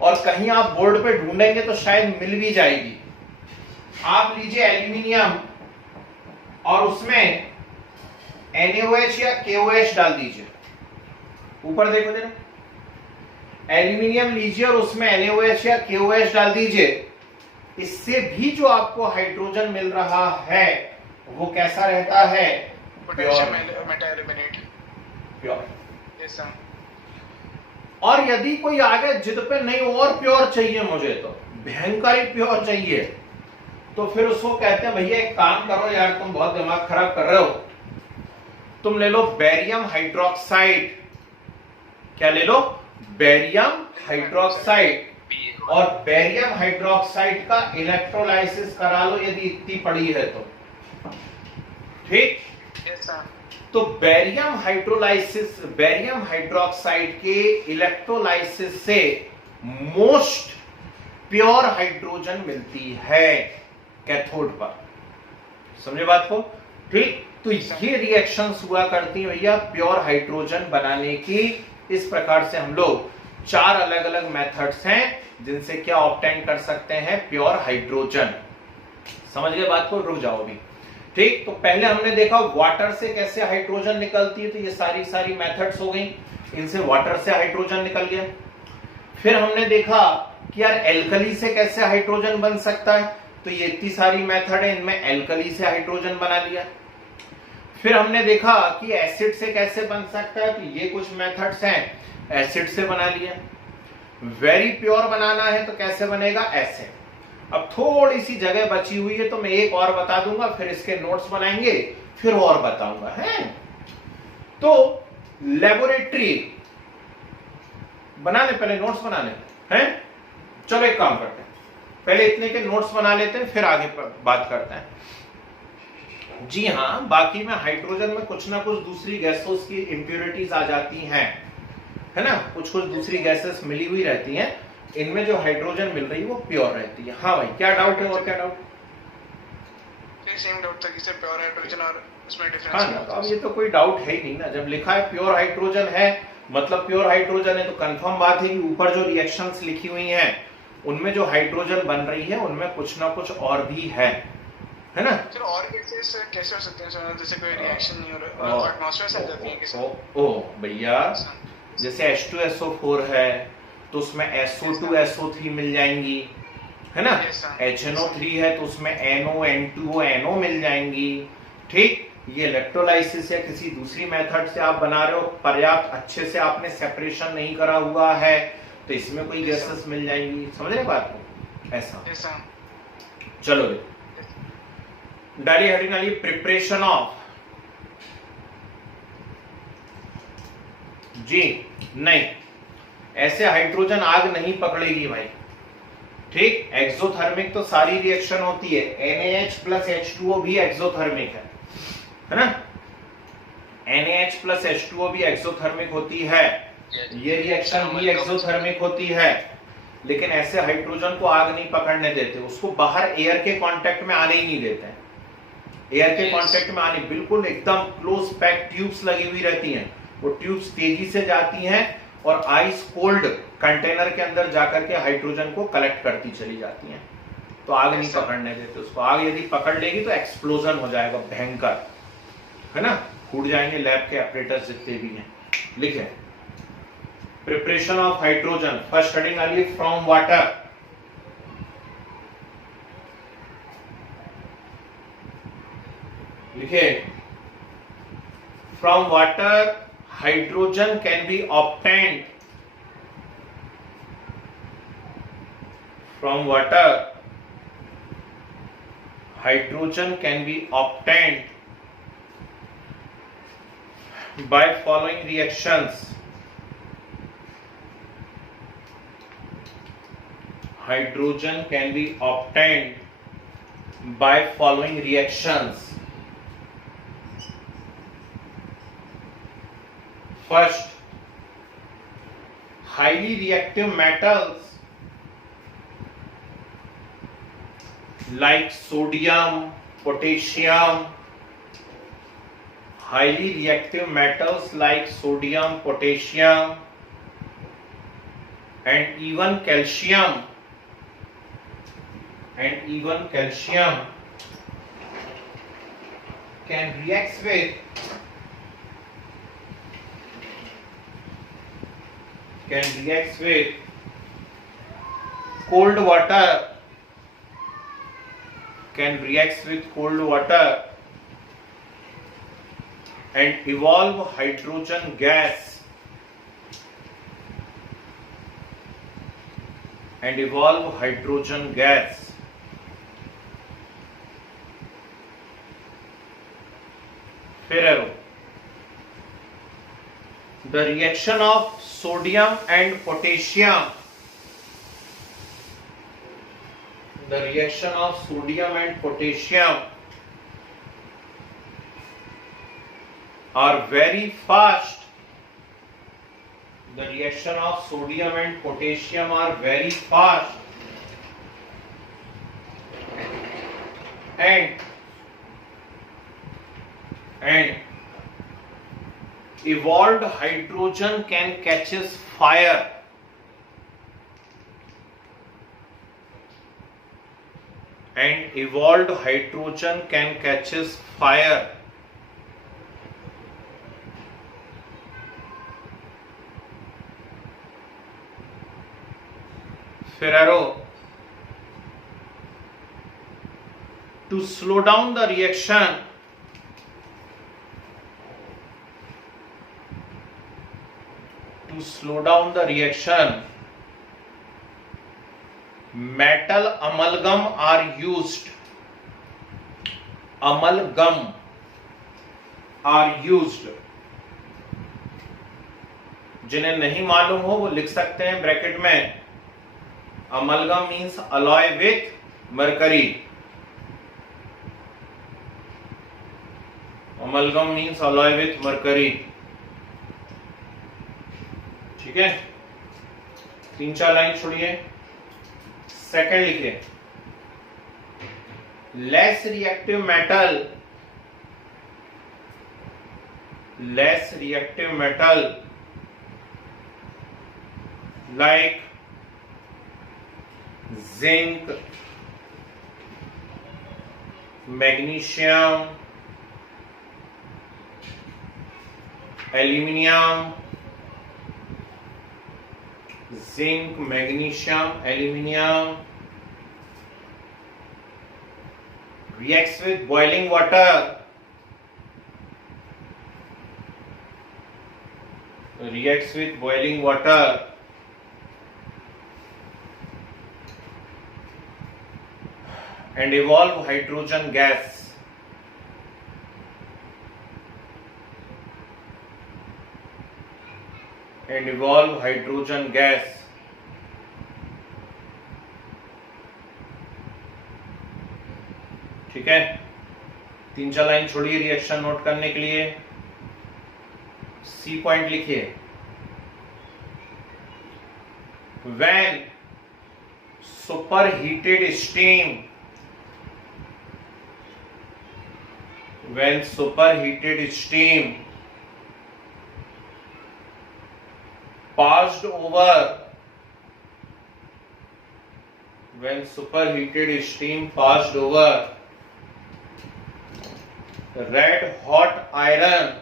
और कहीं आप बोर्ड पे ढूंढेंगे तो शायद मिल भी जाएगी। आप लीजिए एल्यूमिनियम और उसमें NaOH या KOH डाल दीजिए। ऊपर देखो जरा, एल्यूमिनियम लीजिए और उसमें NaOH या KOH डाल दीजिए। इससे भी जो आपको हाइड्रोजन मिल रहा है वो कैसा रहता है? पोटेशियम मेटाएल्यूमिनेट। प्योर। Yes sir. और यदि कोई आगे जिद पे नहीं और प्योर चाहिए मुझे, तो भयंकर ही प्योर चाहिए, तो फिर उसको कहते हैं भैया एक काम करो यार, तुम बहुत दिमाग खराब कर रहे हो, तुम ले लो बेरियम हाइड्रोक्साइड। क्या ले लो? Barium hydroxide. और बेरियम हाइड्रोक्साइड का इलेक्ट्रोलाइसिस करा लो यदि इतनी पड़ी है तो, ठीक। Yes sir. तो बेरियम हाइड्रोलाइसिस, बेरियम हाइड्रोक्साइड के इलेक्ट्रोलाइसिस से मोस्ट प्योर हाइड्रोजन मिलती है कैथोड पर। समझे बात को? ठीक। तो ये रिएक्शंस हुआ करती हैं भैया प्योर हाइड्रोजन बनाने की। इस प्रकार से हम लोग 4 अलग अलग मेथड्स हैं जिनसे क्या ऑब्टेन कर सकते हैं? Pure hydrogen. समझ गए बात को? रुक जाओ अभी। ठीक। तो पहले हमने देखा वाटर से कैसे हाइड्रोजन निकलती है, तो ये सारी मेथड्स हो गई, इनसे वाटर से हाइड्रोजन निकल गया। फिर हमने देखा कि यार एल्कली से कैसे हाइड्रोजन बन सकता है, तो ये इतनी सारी मेथड है, इनमें एल्कली से हाइड्रोजन बना लिया। फिर हमने देखा कि एसिड से कैसे बन सकता है, तो ये कुछ मेथड्स हैं, एसिड से बना लिया। वेरी प्योर बनाना है तो कैसे बनेगा? ऐसे। अब थोड़ी सी जगह बची हुई है तो मैं एक और बता दूंगा, फिर इसके नोट्स बनाएंगे, फिर और बताऊंगा, है। तो लेबोरेटरी बना ले, पहले नोट्स बना ले, हैं। चलो एक काम करते हैं, पहले इतने के नोट्स बना लेते हैं, फिर आगे बात करते हैं। जी हाँ, बाकी में हाइड्रोजन में कुछ ना कुछ दूसरी गैसों की इंप्योरिटीज आ जाती हैं, है ना। कुछ दूसरी गैसेस मिली हुई रहती हैं, इनमें जो हाइड्रोजन मिल रही है वो प्योर रहती है। हाँ भाई, क्या डाउट है? और क्या डाउट? सेम डाउट था कि सर प्योर हाइड्रोजन और उसमें डिफरेंस। हाँ ना, तो अब ये तो कोई डाउट है ही नहीं ना। जब लिखा है प्योर हाइड्रोजन है मतलब प्योर हाइड्रोजन है, तो कंफर्म बात है कि ऊपर जो रिएक्शंस लिखी हुई हैं उनमें जो हाइड्रोजन बन रही है उनमें कुछ ना कुछ और भी है ना। सर और कैसे हो सकते हैं सर? जैसे कोई रिएक्शन नहीं हो रहा और एटमॉस्फेयर से जाती है किसी? ओ भैया, जैसे H2SO4 है तो उसमें SO2SO3 मिल जाएंगी, है ना। HNO3 है तो उसमें NO N2O NO मिल जाएंगी, ठीक। ये इलेक्ट्रोलाइसिस है, किसी दूसरी मेथड से आप बना रहे हो, पर्याप्त अच्छे से आपने सेपरेशन नहीं करा हुआ है, तो इसमें कोई गैसेस मिल जाएंगी। समझ रहे बात को? ऐसा। चलो डाली हेडिंग डालिए, प्रिपरेशन ऑफ। जी नहीं, ऐसे हाइड्रोजन आग नहीं पकड़ेगी भाई, ठीक। एक्सोथर्मिक तो सारी रिएक्शन होती है, NaH प्लस H2O भी एक्सोथर्मिक है ना। NaH प्लस H2O भी एक्सोथर्मिक होती है, ये रिएक्शन भी एक्सोथर्मिक होती है, लेकिन ऐसे हाइड्रोजन को आग नहीं पकड़ने देते, उसको बाहर एयर के कांटेक्ट में आने ही नहीं देते हैं। एयर के कांटेक्ट में आने, बिल्कुल एकदम क्लोज पैक ट्यूब्स लगी हुई रहती हैं, वो ट्यूब्स तेजी से जाती हैं और आइस कोल्ड कंटेनर के अंदर जाकर के हाइड्रोजन को कलेक्ट करती चली जाती हैं, तो आग नहीं पकड़ने देते उसको। आग यदि पकड़ लेगी तो एक्सप्लोजन हो जाएगा भयंकर, है ना, फूट जाएंगे लैब के ऑपरेटर्स जितने भी हैं। लिखे preparation of hydrogen, first heading आ रही है फ्रॉम वाटर। लिखे from water hydrogen can be obtained, from water hydrogen can be obtained by following reactions. Hydrogen can be obtained by following reactions. First, highly reactive metals like sodium, potassium, highly reactive metals like sodium, potassium, and even calcium can react with cold water, and evolve hydrogen gas, फिर the reaction of sodium and potassium, are very fast. And evolved hydrogen can catches fire. Ferraro, to slow down the reaction, metal amalgam are used. जिन्हें नहीं मालूम हो वो लिख सकते हैं bracket में. Amalgam means alloy with mercury. ठीक है, 3-4 लाइन छोड़िए. सेकंड लिखिए, less reactive metal like zinc, magnesium, aluminium, reacts with boiling water, and evolve hydrogen gas. ठीक है, 3-4 लाइन छोड़िए रिएक्शन नोट करने के लिए. सी पॉइंट लिखिए, when superheated steam passed over red hot iron,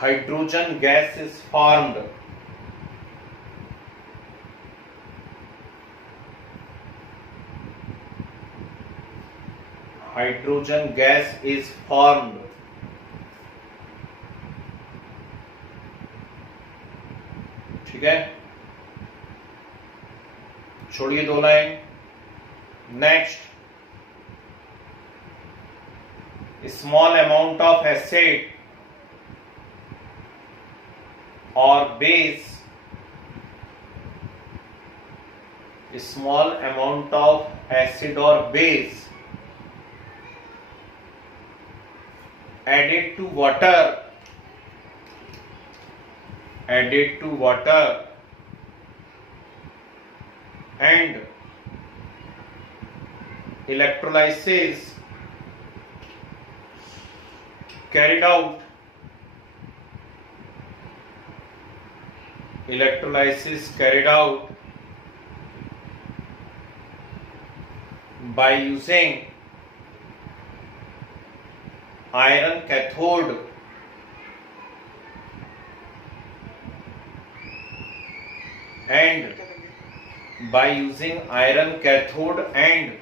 hydrogen gas is formed. छोड़िए 2 line. Next, small amount of acid और base, small amount of acid और base added to water and electrolysis carried out by using iron cathode and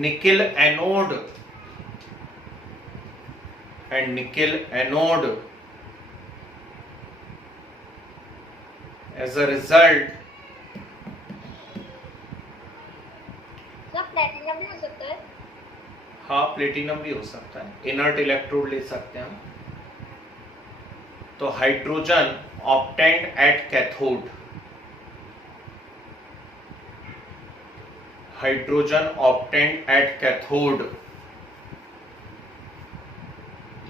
nickel anode as a result, सब platinum भी हो सकता है। हाँ platinum भी हो सकता है, इनर्ट इलेक्ट्रोड ले सकते हैं हम। तो हाइड्रोजन ऑब्टेन्ड एट कैथोड,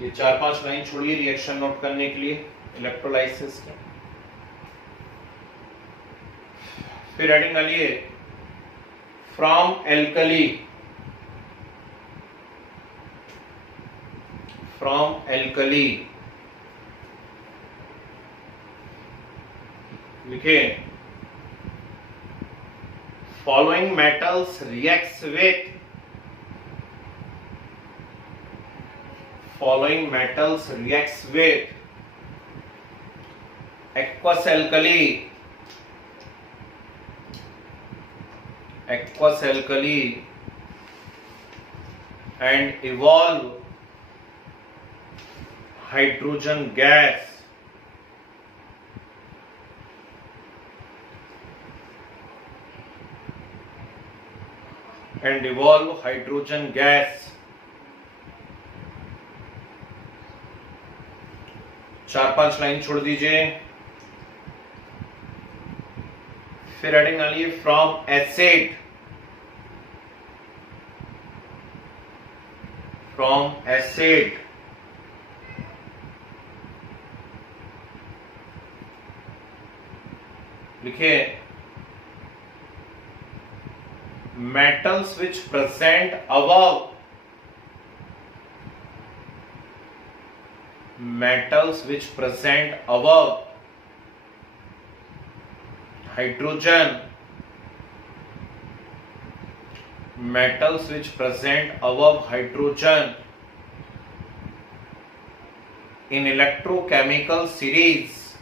ये 4-5 लाइन छोड़िए रिएक्शन नोट करने के लिए इलेक्ट्रोलाइसिस के। फिर हेडिंग डालिए फ्रॉम एल्कली लिखे following metals reacts with aqueous alkali and evolve hydrogen gas. चार पांच लाइन छोड़ दीजिए। फिर हेडिंग डालिए फ्रॉम एसिड लिखिए metals which present above hydrogen in electrochemical series,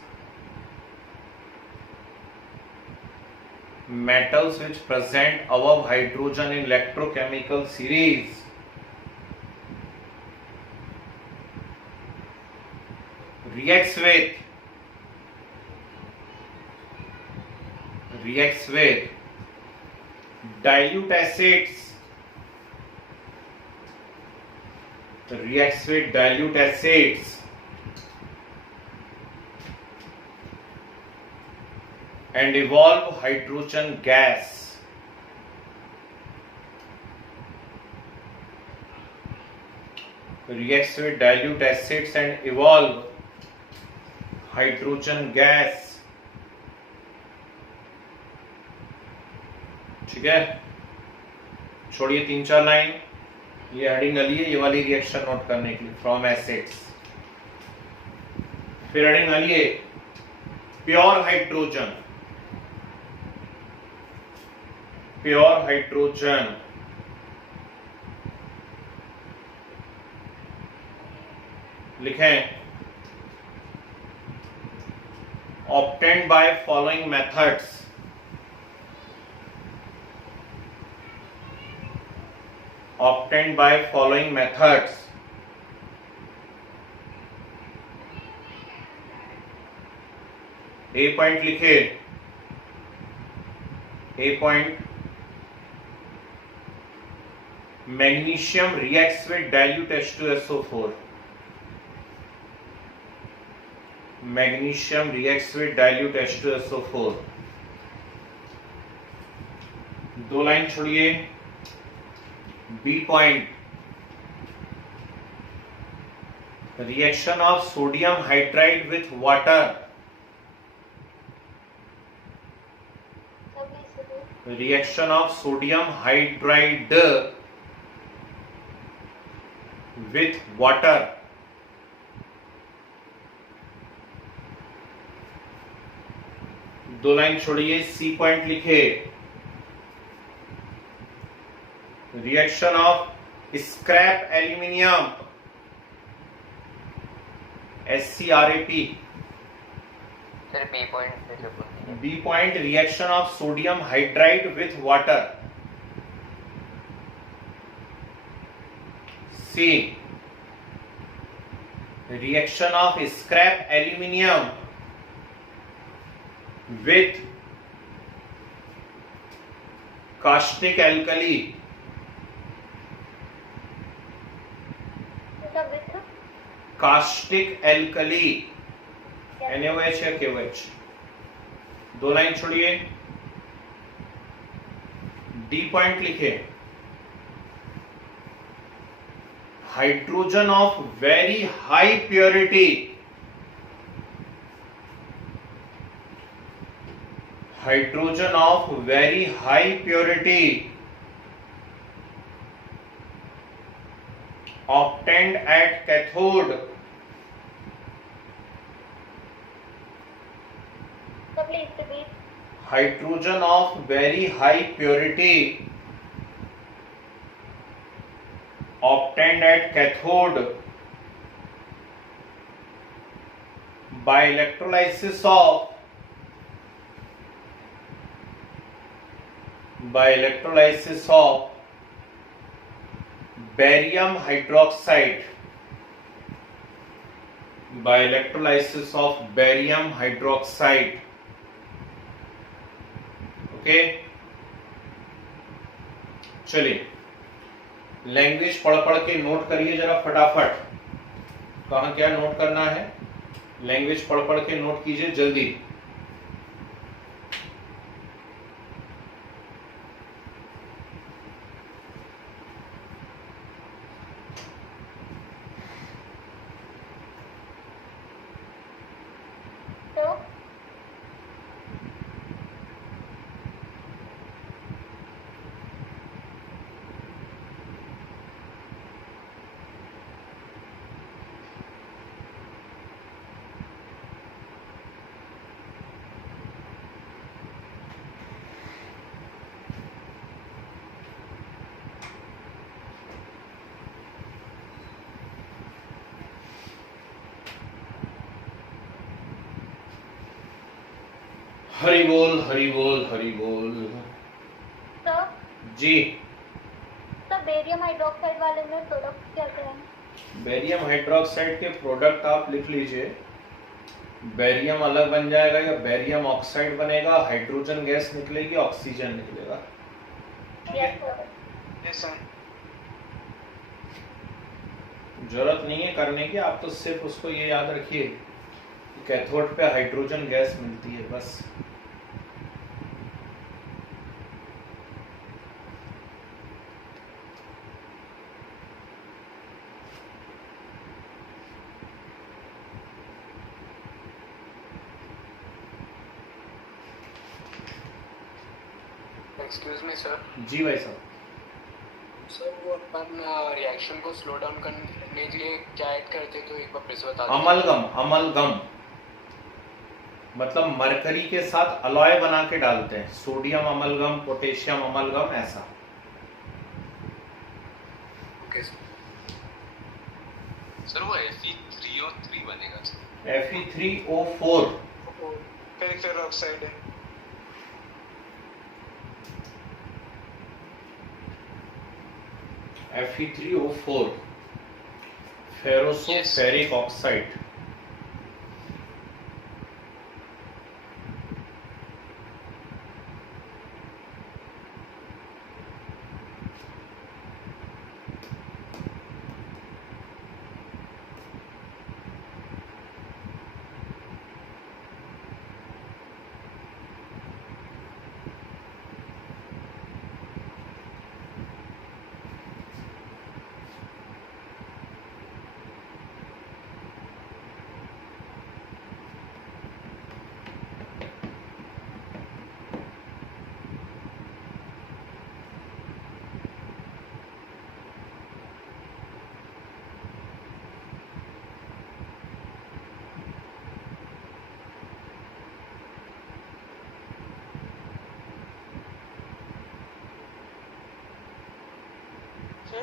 metals which present above hydrogen in electrochemical series reacts with dilute acids and evolve hydrogen gas. Reacts with dilute acids and evolve hydrogen gas. ठीक है, छोड़िए 3-4 line. ये heading डालिए ये वाली reaction note करने के लिए फ्रॉम एसिड्स। फिर हेडिंग डालिए प्योर हाइड्रोजन लिखें obtained by following methods. A point लिखे A point. Magnesium reacts with dilute H2SO4. Magnesium reacts with dilute H2SO4. दो लाइन छोड़िए. B point. Reaction of sodium hydride with water. सब please repeat. Reaction of sodium hydride with water. दो line छोड़िए. C point लिखे. Reaction of scrap aluminium SCRAP. Sir B point से जो B point. Reaction of sodium hydride with water. C. Reaction of scrap aluminium with caustic alkali. बेटा with Caustic alkali. NaOH या KOH. दो line छोड़िए. D point लिखे. Hydrogen of very high purity. Hydrogen of very high purity obtained at cathode. सब please repeat. Hydrogen of very high purity obtained at cathode by electrolysis of barium hydroxide. By electrolysis of barium hydroxide. Okay. चलिए language पढ़ पढ़ के note करिए जरा फटाफट. कहाँ क्या नोट करना है. लैंग्वेज पढ़ पढ़ के नोट कीजिए जल्दी. तो हरि बोल हरि बोल हरि बोल. तो जी. बेरियम हाइड्रोक्साइड वाले में प्रोडक्ट क्या क्या है? बेरियम हाइड्रोक्साइड के प्रोडक्ट आप लिख लीजिए. बेरियम अलग बन जाएगा या बेरियम ऑक्साइड बनेगा. हाइड्रोजन गैस निकलेगी, ऑक्सीजन निकलेगा. Yes sir. Yes sir. जरूरत नहीं है करने की. आप तो सिर्फ उसको ये याद रखिए कैथोड पे हाइड्रोजन गैस मिलती है बस. Excuse me sir. जी भाई साहब. सर वो अपन रिएक्शन को स्लो डाउन करने के लिए क्या ऐड करते तो एक बार फिर से बता अमलगम. अमलगम मतलब मरकरी के साथ अलॉय बना के डालते हैं. सोडियम अमलगम, पोटेशियम अमलगम, ऐसा. ओके सर वो Fe3O3 बनेगा. Fe3O4. फिर ऑक्साइड है. Fe3O4 ferroso ferric oxide.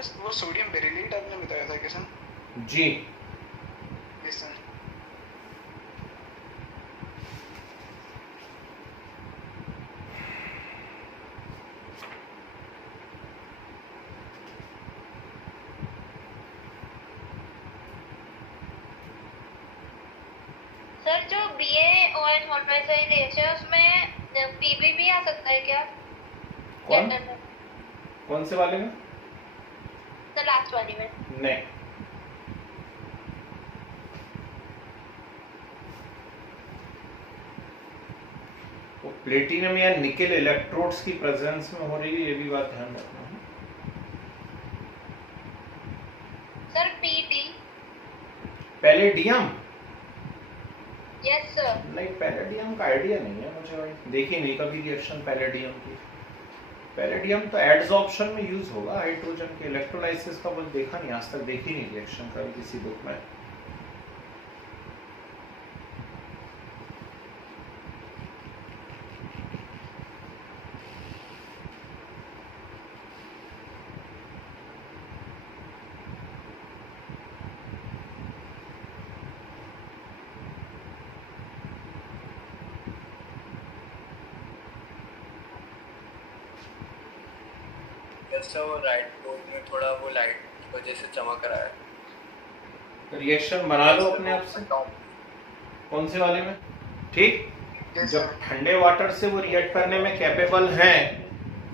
सर वो सोडियम बेरिलेट आपने बताया था किसान? जी। Yes sir. सर जो BaOH मोनोऑक्साइड है उसमें PB भी आ सकता है क्या? कौन लेटर में, कौन से वाले में? द लास्ट वाली में। नहीं, वो प्लेटिनम या निकेल इलेक्ट्रोड्स की प्रेजेंस में हो रही है, ये भी बात ध्यान रखना है। Sir PD। Palladium? Yes sir. नहीं, पैलेडियम का आइडिया नहीं है मुझे भाई, देखी नहीं कभी रिएक्शन पैलेडियम की। पैलेडियम तो एडसॉर्प्शन में यूज होगा हाइड्रोजन के, इलेक्ट्रोलाइसिस का कुछ देखा नहीं आज तक, देखी नहीं रिएक्शन कभी किसी बुक में। सर वो राइट बोर्ड में थोड़ा वो लाइट की वजह से चमक रहा है। रिएक्शन बना लो अपने आप से। कौन से वाले में? ठीक। जब ठंडे वाटर से वो रिएक्ट करने में कैपेबल हैं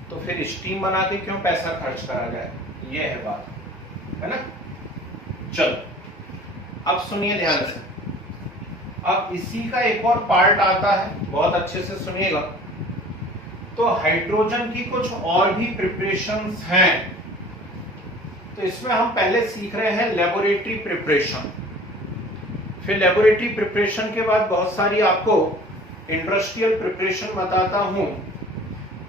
तो फिर स्टीम बना के क्यों पैसा खर्च करा जाए, ये है बात, है ना। चलो अब सुनिए ध्यान से। अब इसी का एक और पार्ट आता है, बहुत अच्छे से सुनिएगा। तो हाइड्रोजन की कुछ और भी प्रिपरेशंस हैं, तो इसमें हम पहले सीख रहे हैं लेबोरेटरी प्रिपरेशन, फिर लेबोरेटरी प्रिपरेशन के बाद बहुत सारी आपको इंडस्ट्रियल प्रिपरेशन बताता हूं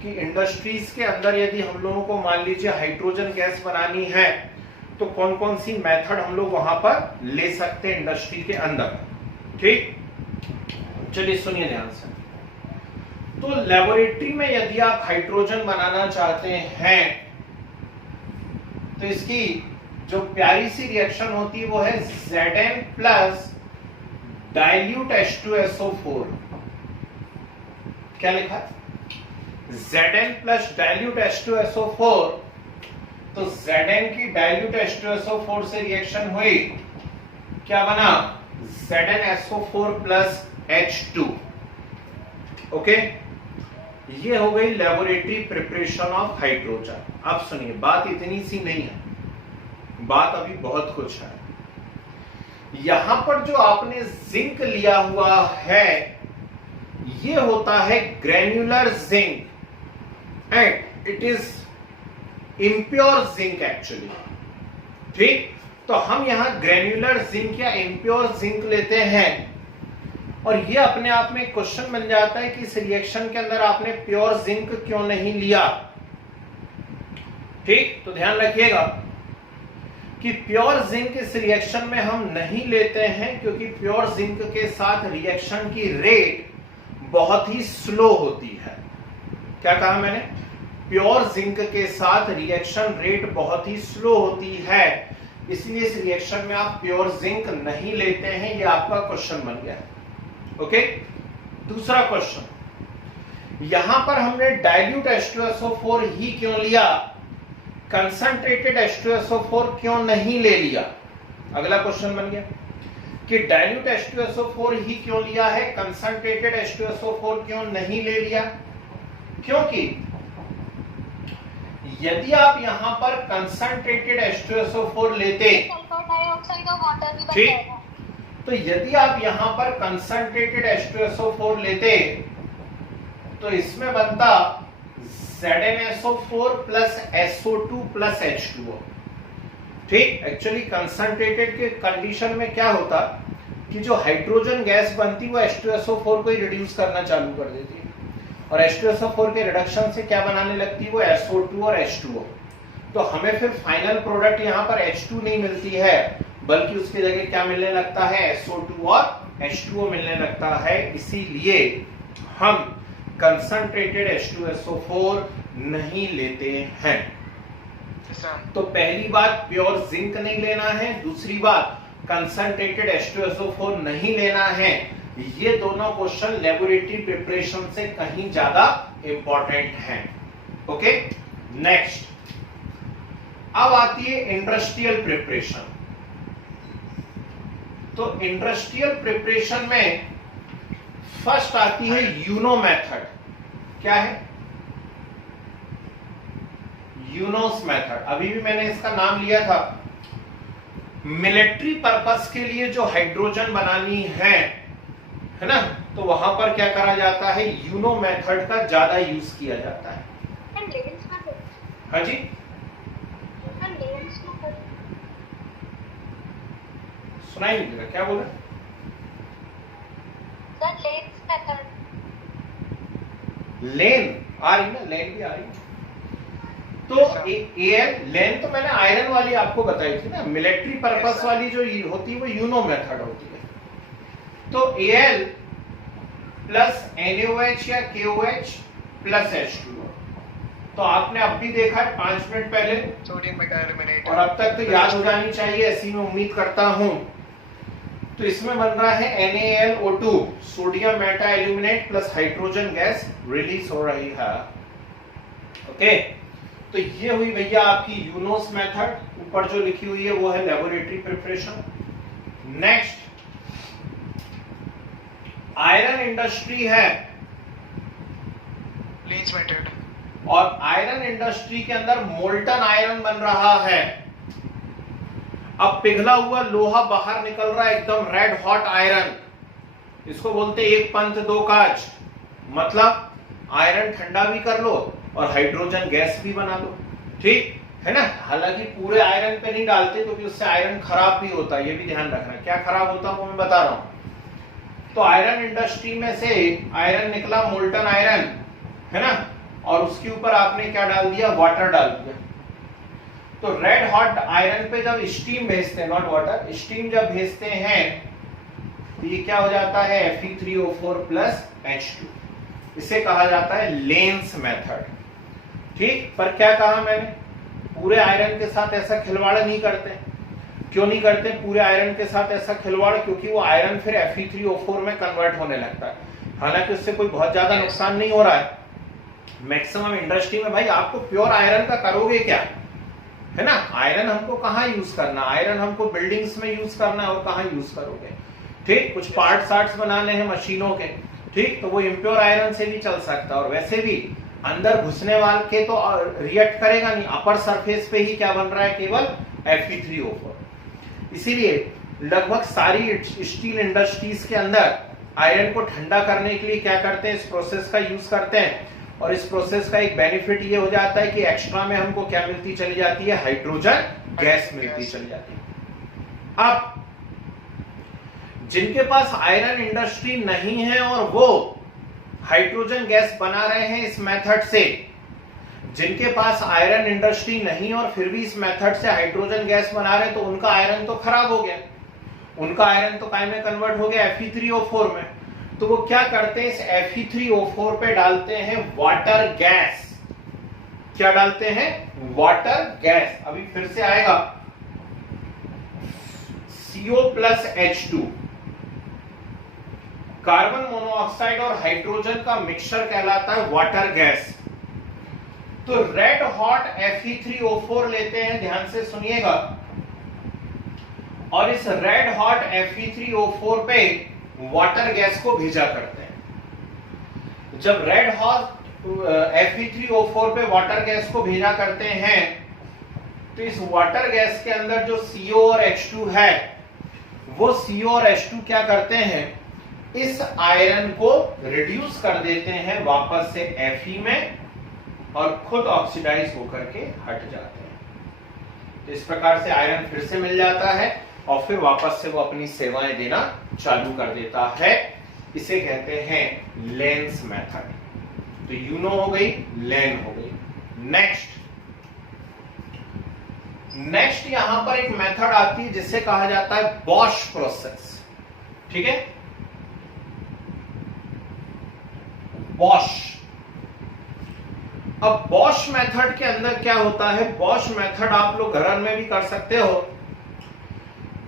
कि इंडस्ट्रीज के अंदर यदि हम लोगों को मान लीजिए हाइड्रोजन गैस बनानी है तो कौन कौन सी मेथड हम लोग वहां पर ले सकते हैं इंडस्ट्री के अंदर। ठीक, चलिए सुनिए ध्यान से। तो लेबोरेटरी में यदि आप हाइड्रोजन बनाना चाहते हैं तो इसकी जो प्यारी सी रिएक्शन होती है वो है Zn प्लस डाइल्यूट H2SO4। क्या लिखा है? Zn plus dilute H2SO4। तो Zn की डाइल्यूट H2SO4 से रिएक्शन हुई, क्या बना? ZnSO4 plus H2। ओके, ये हो गई लेबोरेटरी प्रिपरेशन ऑफ हाइड्रोजन। अब सुनिए, बात इतनी सी नहीं है, बात अभी बहुत कुछ है। यहां पर जो आपने जिंक लिया हुआ है ये होता है granular zinc and it is impure zinc actually. ठीक, तो हम यहां ग्रेन्युलर जिंक या इम्प्योर जिंक लेते हैं और ये अपने आप में क्वेश्चन बन जाता है कि इस रिएक्शन के अंदर आपने प्योर जिंक क्यों नहीं लिया। ठीक, तो ध्यान रखिएगा कि प्योर जिंक इस रिएक्शन में हम नहीं लेते हैं क्योंकि प्योर जिंक के साथ रिएक्शन की रेट बहुत ही स्लो होती है। क्या कहा मैंने? प्योर जिंक के साथ रिएक्शन रेट बहुत ही स्लो होती है, इसलिए इस रिएक्शन में आप प्योर जिंक नहीं लेते हैं। ये आपका क्वेश्चन बन गया। ओके, दूसरा क्वेश्चन, यहां पर हमने डाइल्यूट H2SO4 ही क्यों लिया, कंसंट्रेटेड H2SO4 क्यों नहीं ले लिया? अगला क्वेश्चन बन गया कि डाइल्यूट H2SO4 ही क्यों लिया है, कंसंट्रेटेड H2SO4 क्यों नहीं ले लिया? क्योंकि यदि आप यहां पर कंसंट्रेटेड H2SO4 लेते, सल्फर डाइऑक्साइड और वाटर भी बन ठीक, जाएगा। तो यदि आप यहां पर कंसंट्रेटेड H2SO4 लेते तो इसमें बनता ZnSO4 plus SO2 plus H2O। ठीक, एक्चुअली कंसंट्रेटेड के कंडीशन में क्या होता कि जो हाइड्रोजन गैस बनती वो H2SO4 को ही रिड्यूस करना चालू कर देती है और H2SO4 के रिडक्शन से क्या बनाने लगती वो SO2 और H2O। तो हमें फिर फाइनल प्रोडक्ट यहां पर H2 नहीं मिलती है बल्कि उसकी जगह क्या मिलने लगता है, SO2 और H2O मिलने लगता है। इसीलिए हम कंसंट्रेटेड H2SO4 नहीं लेते हैं। तो पहली बात प्योर जिंक नहीं लेना है, दूसरी बात कंसंट्रेटेड H2SO4 नहीं लेना है। ये दोनों क्वेश्चन लेबोरेटरी प्रिपरेशन से कहीं ज्यादा इंपॉर्टेंट हैं। ओके, नेक्स्ट अब आती है इंडस्ट्रियल प्रिपरेशन। तो इंडस्ट्रियल प्रिपरेशन में फर्स्ट आती है यूनो मेथड। क्या है? यूनोस मेथड। अभी भी मैंने इसका नाम लिया था। मिलिट्री पर्पस के लिए जो हाइड्रोजन बनानी है ना, तो वहां पर क्या करा जाता है, यूनो मेथड का ज्यादा यूज किया जाता है। हाँ जी, सुनाई नहीं दे रहा, क्या बोल रहे? लेन आ रही ना, लेन भी आ रही है। तो एएल लेन तो मैंने आयरन वाली आपको बताई थी ना, मिलिट्री पर्पस वाली जो होती है वो यूनो मेथड होती है। तो Al प्लस NaOH या KOH प्लस H2O। तो आपने अब भी देखा है 5 मिनट पहले, सोडियम मेटा एलिमिनेट, और अब तक तो याद हो जानी चाहिए, ऐसी मैं उम्मीद करता हूं। तो इसमें बन रहा है NaLO2, sodium meta aluminate plus hydrogen gas release हो रही है। ओके, तो ये हुई भैया आपकी यूनोस मेथड। ऊपर जो लिखी हुई है वो है laboratory preparation. Next iron industry है, लीच मेथड, और आयरन इंडस्ट्री के अंदर मोल्टन आयरन बन रहा है। अब पिघला हुआ लोहा बाहर निकल रहा है, एकदम रेड हॉट आयरन। इसको बोलते हैं एक पंथ दो काज, मतलब आयरन ठंडा भी कर लो और हाइड्रोजन गैस भी बना लो, ठीक है ना। हालांकि पूरे आयरन पे नहीं डालते क्योंकि उससे आयरन खराब भी होता है, ये भी ध्यान रखना। क्या खराब होता है वो मैं बता रहा हूं। तो आयरन इंडस्ट्री में से आयरन निकला, मोल्टन आयरन, है ना, और उसके ऊपर आपने क्या डाल दिया, वाटर डाल दिया। तो रेड हॉट आयरन पे जब स्टीम भेजते हैं, नॉट वाटर, स्टीम जब भेजते हैं तो ये क्या हो जाता है, Fe3O4 प्लस H2। इसे कहा जाता है लेंस मेथड, ठीक। पर क्या कहा मैंने, पूरे आयरन के साथ ऐसा खिलवाड़ नहीं करते। क्यों नहीं करते पूरे आयरन के साथ ऐसा खिलवाड़? क्योंकि वो आयरन फिर Fe3O4 में कन्वर्ट होने लगता है। हालांकि उससे कोई बहुत ज्यादा नुकसान नहीं हो रहा है। मैक्सिमम इंडस्ट्री में भाई आपको प्योर आयरन का करोगे क्या, है ना। आयरन हमको कहाँ यूज करना, आयरन हमको बिल्डिंग्स में यूज करना है, और कहाँ यूज करोगे, ठीक। कुछ पार्ट्स बनाने हैं मशीनों के, ठीक, तो वो इम्प्योर आयरन से भी चल सकता है। और वैसे भी अंदर घुसने वाले के तो रिएक्ट करेगा नहीं, अपर सरफेस पे ही क्या बन रहा है, केवल Fe3O4। इसीलिए लगभग सारी स्टील इंडस्ट्रीज के अंदर आयरन को ठंडा करने के लिए क्या करते हैं, इस प्रोसेस का यूज करते हैं। और इस प्रोसेस का एक बेनिफिट ये हो जाता है कि एक्स्ट्रा में हमको क्या मिलती चली जाती है, हाइड्रोजन गैस मिलती चली जाती है। अब जिनके पास आयरन इंडस्ट्री नहीं है और वो हाइड्रोजन गैस बना रहे हैं इस मेथड से, जिनके पास आयरन इंडस्ट्री नहीं और फिर भी इस मेथड से हाइड्रोजन गैस बना रहे हैं, तो उनका आयरन तो खराब हो गया, उनका आयरन तो काय में कन्वर्ट हो गया, Fe3O4 में। तो वो क्या करते हैं, इस Fe3O4 पे डालते हैं वाटर गैस। क्या डालते हैं, वाटर गैस। अभी फिर से आएगा, CO plus H2, carbon monoxide और हाइड्रोजन का मिक्सचर कहलाता है वाटर गैस। तो रेड हॉट Fe3O4 लेते हैं, ध्यान से सुनिएगा, और इस रेड हॉट Fe3O4 पे वाटर गैस को भेजा करते हैं। जब रेड हॉट Fe3O4 पे वाटर गैस को भेजा करते हैं, तो इस वाटर गैस के अंदर जो CO और H2 है, वो CO और H2 क्या करते हैं, इस आयरन को रिड्यूस कर देते हैं वापस से Fe में, और खुद ऑक्सीडाइज होकर के हट जाते हैं। तो इस प्रकार से आयरन फिर से मिल जाता है और फिर वापस से वो अपनी सेवाएं देना चालू कर देता है। इसे कहते हैं लेंस मेथड। तो यूनो हो गई, लेन हो गई। नेक्स्ट यहां पर एक मेथड आती है जिसे कहा जाता है बॉश प्रोसेस, ठीक है। अब बॉश मेथड के अंदर क्या होता है, बॉश मेथड आप लोग घर में भी कर सकते हो।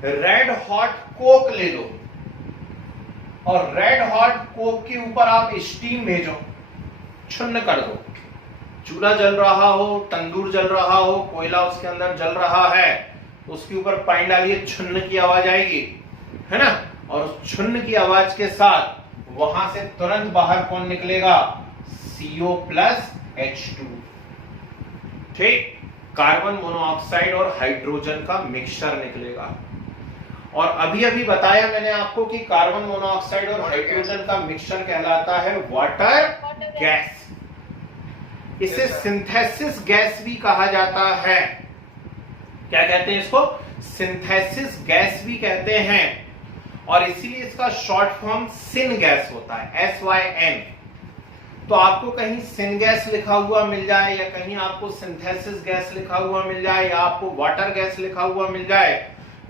रेड हॉट कोक ले लो और रेड हॉट कोक के ऊपर आप स्टीम भेजो, छुन्न कर दो। चूल्हा जल रहा हो, तंदूर जल रहा हो, कोयला उसके अंदर जल रहा है, उसके ऊपर पानी डालिए, छुन्न की आवाज आएगी, है ना। और उस छुन्न की आवाज के साथ वहां से तुरंत बाहर कौन निकलेगा, CO प्लस H2। ठीक, कार्बन मोनोऑक्साइड और हाइड्रोजन का मिक्सचर निकलेगा। और अभी अभी बताया मैंने आपको कि कार्बन मोनोऑक्साइड और हाइड्रोजन का मिक्सचर कहलाता है वाटर गैस। इसे सिंथेसिस गैस भी कहा जाता है। क्या कहते हैं इसको, सिंथेसिस गैस भी कहते हैं। और इसीलिए इसका शॉर्ट फॉर्म सिन गैस होता है, SYN। तो आपको कहीं सिन गैस लिखा हुआ मिल जाए, या कहीं आपको सिंथेसिस गैस लिखा हुआ मिल जाए, या आपको वाटर गैस लिखा हुआ मिल जाए,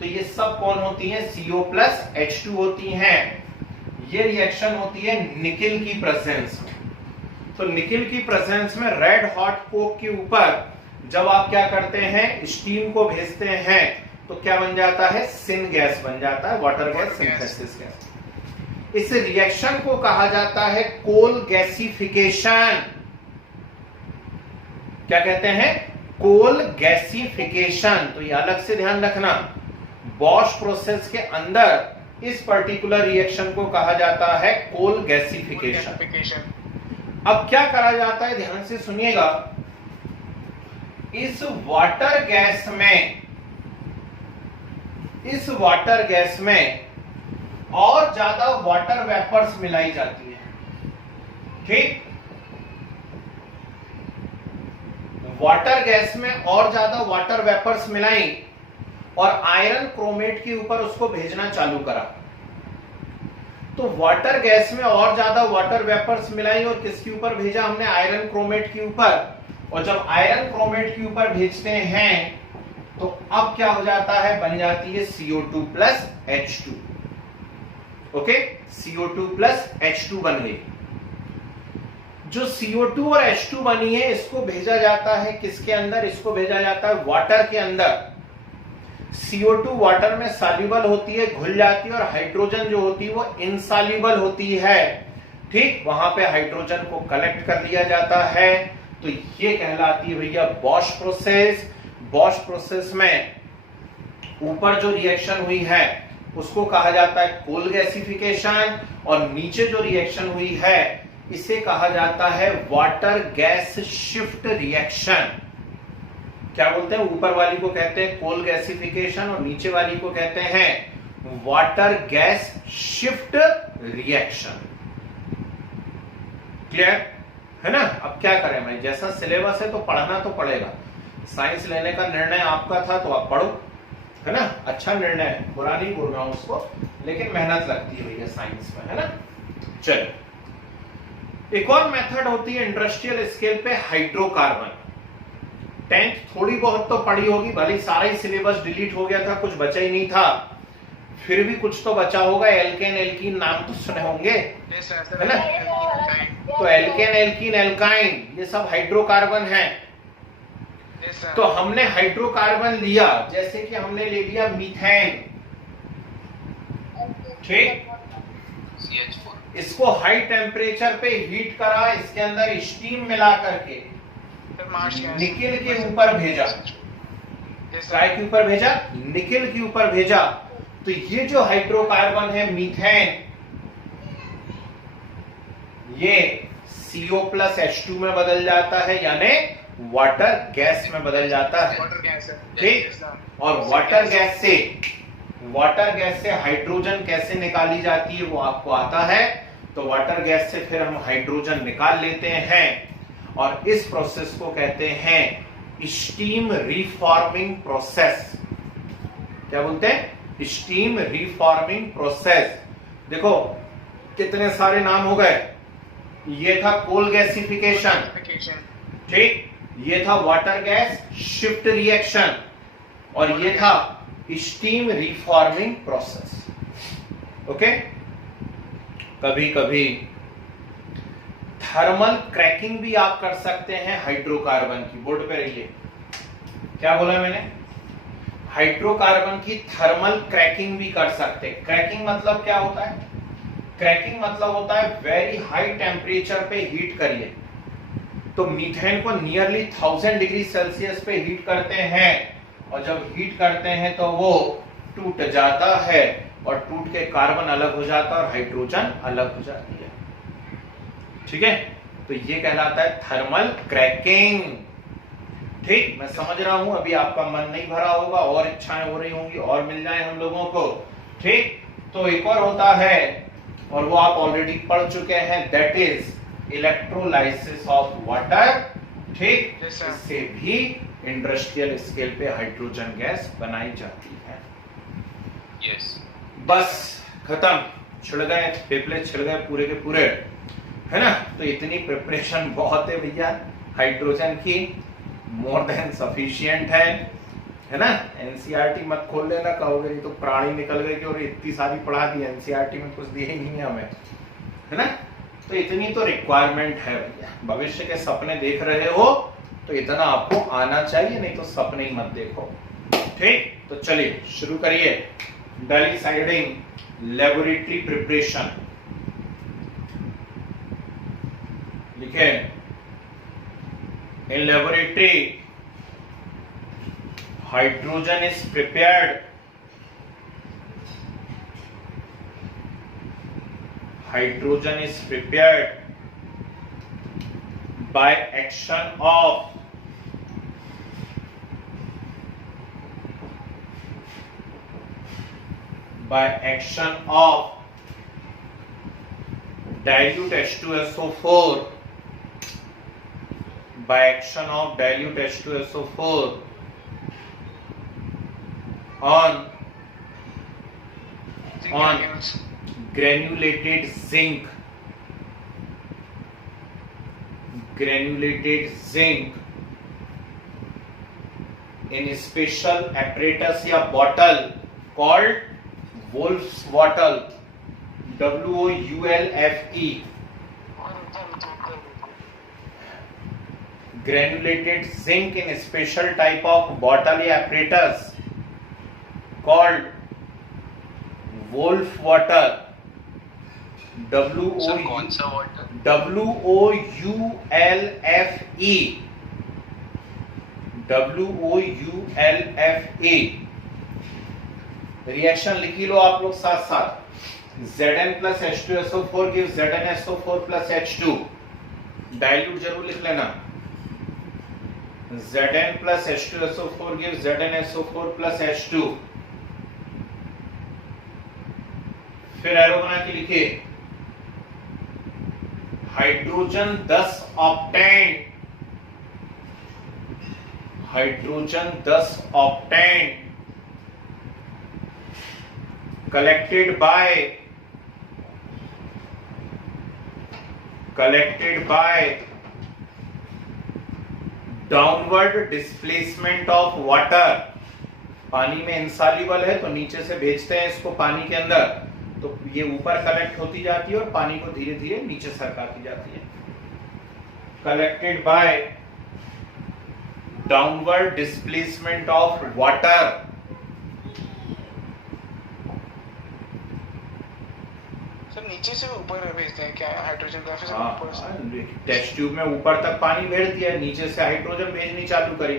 तो ये सब कौन होती है, CO प्लस H2 होती हैं। ये रिएक्शन होती है निकिल की प्रेजेंस में। तो निकिल की प्रेजेंस में रेड हॉट कोक के ऊपर जब आप क्या करते हैं, स्टीम को भेजते हैं, तो क्या बन जाता है, सिन गैस बन जाता है, वाटर गैस, सिंथेसिस गैस। इस रिएक्शन को कहा जाता है कोल गैसिफिकेशन। क्या कहते हैं, कोल गैसिफिकेशन। तो ये अलग से ध्यान रखना, बॉश प्रोसेस के अंदर इस पर्टिकुलर रिएक्शन को कहा जाता है कोल गैसिफिकेशन। अब क्या करा जाता है, ध्यान से सुनिएगा। इस वाटर गैस में और ज्यादा वाटर वेपर्स मिलाई जाती है। ठीक, वाटर गैस में और ज्यादा वाटर वेपर्स मिलाई और आयरन क्रोमेट के ऊपर उसको भेजना चालू करा। तो वाटर गैस में और ज्यादा वाटर वेपर्स मिलाई और किसके ऊपर भेजा हमने, आयरन क्रोमेट के ऊपर। और जब आयरन क्रोमेट के ऊपर भेजते हैं तो अब क्या हो जाता है, बन जाती है CO2 plus H2। Okay, CO2 plus H2 बन गई। जो CO2 और H2 बनी है, इसको भेजा जाता है किसके अंदर, इसको भेजा जाता है वाटर के अंदर। CO2 वाटर में सॉल्युबल होती है, घुल जाती है, और हाइड्रोजन जो होती है वो इनसॉल्युबल होती है। ठीक, वहां पे हाइड्रोजन को कलेक्ट कर लिया जाता है। तो ये कहलाती है भैया बॉश प्रोसेस। बॉश प्रोसेस में ऊपर जो रिएक्शन हुई है उसको कहा जाता है कोल गैसिफिकेशन, और नीचे जो रिएक्शन हुई है इसे कहा जाता है वाटर गैस शिफ्ट रिएक्शन। क्या बोलते हैं, ऊपर वाली को कहते हैं कोल गैसिफिकेशन और नीचे वाली को कहते हैं water gas shift reaction. Clear है ना। अब क्या करें भाई, जैसा सिलेबस है तो पढ़ना तो पड़ेगा। साइंस लेने का निर्णय आपका था तो आप पढ़ो, है ना। अच्छा निर्णय है, बुरा नहीं बोल रहा हूं उसको, लेकिन मेहनत लगती है भैया साइंस में, है ना। चलो, एक और मेथड होती है इंडस्ट्रियल स्केल पे हाइड्रोकार्बन। 10th थोड़ी बहुत तो पढ़ी होगी, भले सारा ही सिलेबस डिलीट हो गया था, कुछ बचा ही नहीं था, फिर भी कुछ तो बचा होगा। एल्केन एल्कीन नाम तो सुने होंगे, है ना। तो एल्केन एल्कीन एल्काइन ये सब हाइड्रोकार्बन है। तो हमने हाइड्रोकार्बन लिया, जैसे कि हमने ले लिया मीथेन। ठीक, इसको हाई टेम्परेचर पे हीट करा, इसके अंदर स्टीम मिला करके निकिल के ऊपर भेजा। काय के ऊपर भेजा, निकिल के ऊपर भेजा। तो ये जो हाइड्रोकार्बन है मीथेन, ये CO प्लस H2 में बदल जाता है, यानी वाटर गैस में बदल जाता है। ठीक, और वाटर गैस से हाइड्रोजन कैसे निकाली जाती है वो आपको आता है। तो वाटर गैस से फिर हम हाइड्रोजन निकाल लेते हैं, और इस प्रोसेस को कहते हैं स्टीम रिफॉर्मिंग प्रोसेस। क्या बोलते हैं, स्टीम रिफॉर्मिंग प्रोसेस। देखो कितने सारे नाम हो गए। ये था कोल गैसिफिकेशन, ठीक, ये था वाटर गैस शिफ्ट रिएक्शन, और ये था स्टीम रिफॉर्मिंग प्रोसेस। ओके, कभी कभी थर्मल क्रैकिंग भी आप कर सकते हैं हाइड्रोकार्बन की। बोर्ड पे रहिए, क्या बोला मैंने? हाइड्रोकार्बन की थर्मल क्रैकिंग भी कर सकते हैं। क्रैकिंग मतलब क्या होता है? क्रैकिंग मतलब होता है वेरी हाई टेम्परेचर पे हीट करिए। तो मीथेन को नियरली 1000 डिग्री सेल्सियस पे हीट करते हैं, और जब हीट करते हैं तो वो टूट जाता है, और टूट के कार्बन अलग हो जाता है और हाइड्रोजन अलग हो जाती है। ठीक है, तो ये कहलाता है थर्मल क्रैकिंग। ठीक, मैं समझ रहा हूं अभी आपका मन नहीं भरा होगा, और इच्छाएं हो रही होंगी और मिल जाए हम लोगों को। ठीक, तो एक और होता है, और वो आप ऑलरेडी पढ़ चुके हैं, that is electrolysis of water. ठीक, Yes, sir. इससे भी इंडस्ट्रियल स्केल पे हाइड्रोजन गैस बनाई जाती है। यस बस खत्म, छिड़ गए फेफड़े, छिड़ गए पूरे के पूरे, है ना? तो इतनी प्रिपरेशन बहुत है भैया हाइड्रोजन की, मोर देन सफिशिएंट है ना? एनसीईआरटी मत खोल लेना, कहोगे नहीं तो प्राणी निकल गए कि और इतनी सारी पढ़ा दी, एनसीईआरटी में कुछ दिए ही नहीं है हमें, है ना? तो इतनी तो रिक्वायरमेंट है भैया। भविष्य के सपने देख रहे हो तो इतना आपको आना चाहिए, नहीं तो सपने ही मत देखो। ठीक, तो चलिए शुरू करिए। डेलिसाइडिंग लेबोरेटरी प्रिपरेशन लिखे। In laboratory hydrogen is prepared by action of dilute H2SO4 on granulated zinc in special apparatus या bottle called Wolf's bottle, WOULFE. Granulated zinc in a special type of bottle या apparatus called Wolf water, कौन सा water? WOULFE। Reaction लिखी लो आप लोग साथ साथ। Zn plus H2SO4 gives ZnSO4 plus H2। Dilute जरूर लिख लेना। Zn plus H2SO4 gives ZnSO4 plus H2। फिर एरो बना के लिखिए, hydrogen 10 octane collected by downward displacement of water। पानी में इंसॉल्युबल है तो नीचे से भेजते हैं इसको पानी के अंदर, तो ये ऊपर कलेक्ट होती जाती है और पानी को धीरे धीरे नीचे सरकाती जाती है। Collected by downward displacement of water. Sir नीचे से ऊपर भेजते हैं क्या हाइड्रोजन का? फिर ऊपर से टेस्ट ट्यूब में ऊपर तक पानी भेज दिया, नीचे से हाइड्रोजन भेजनी चालू करी,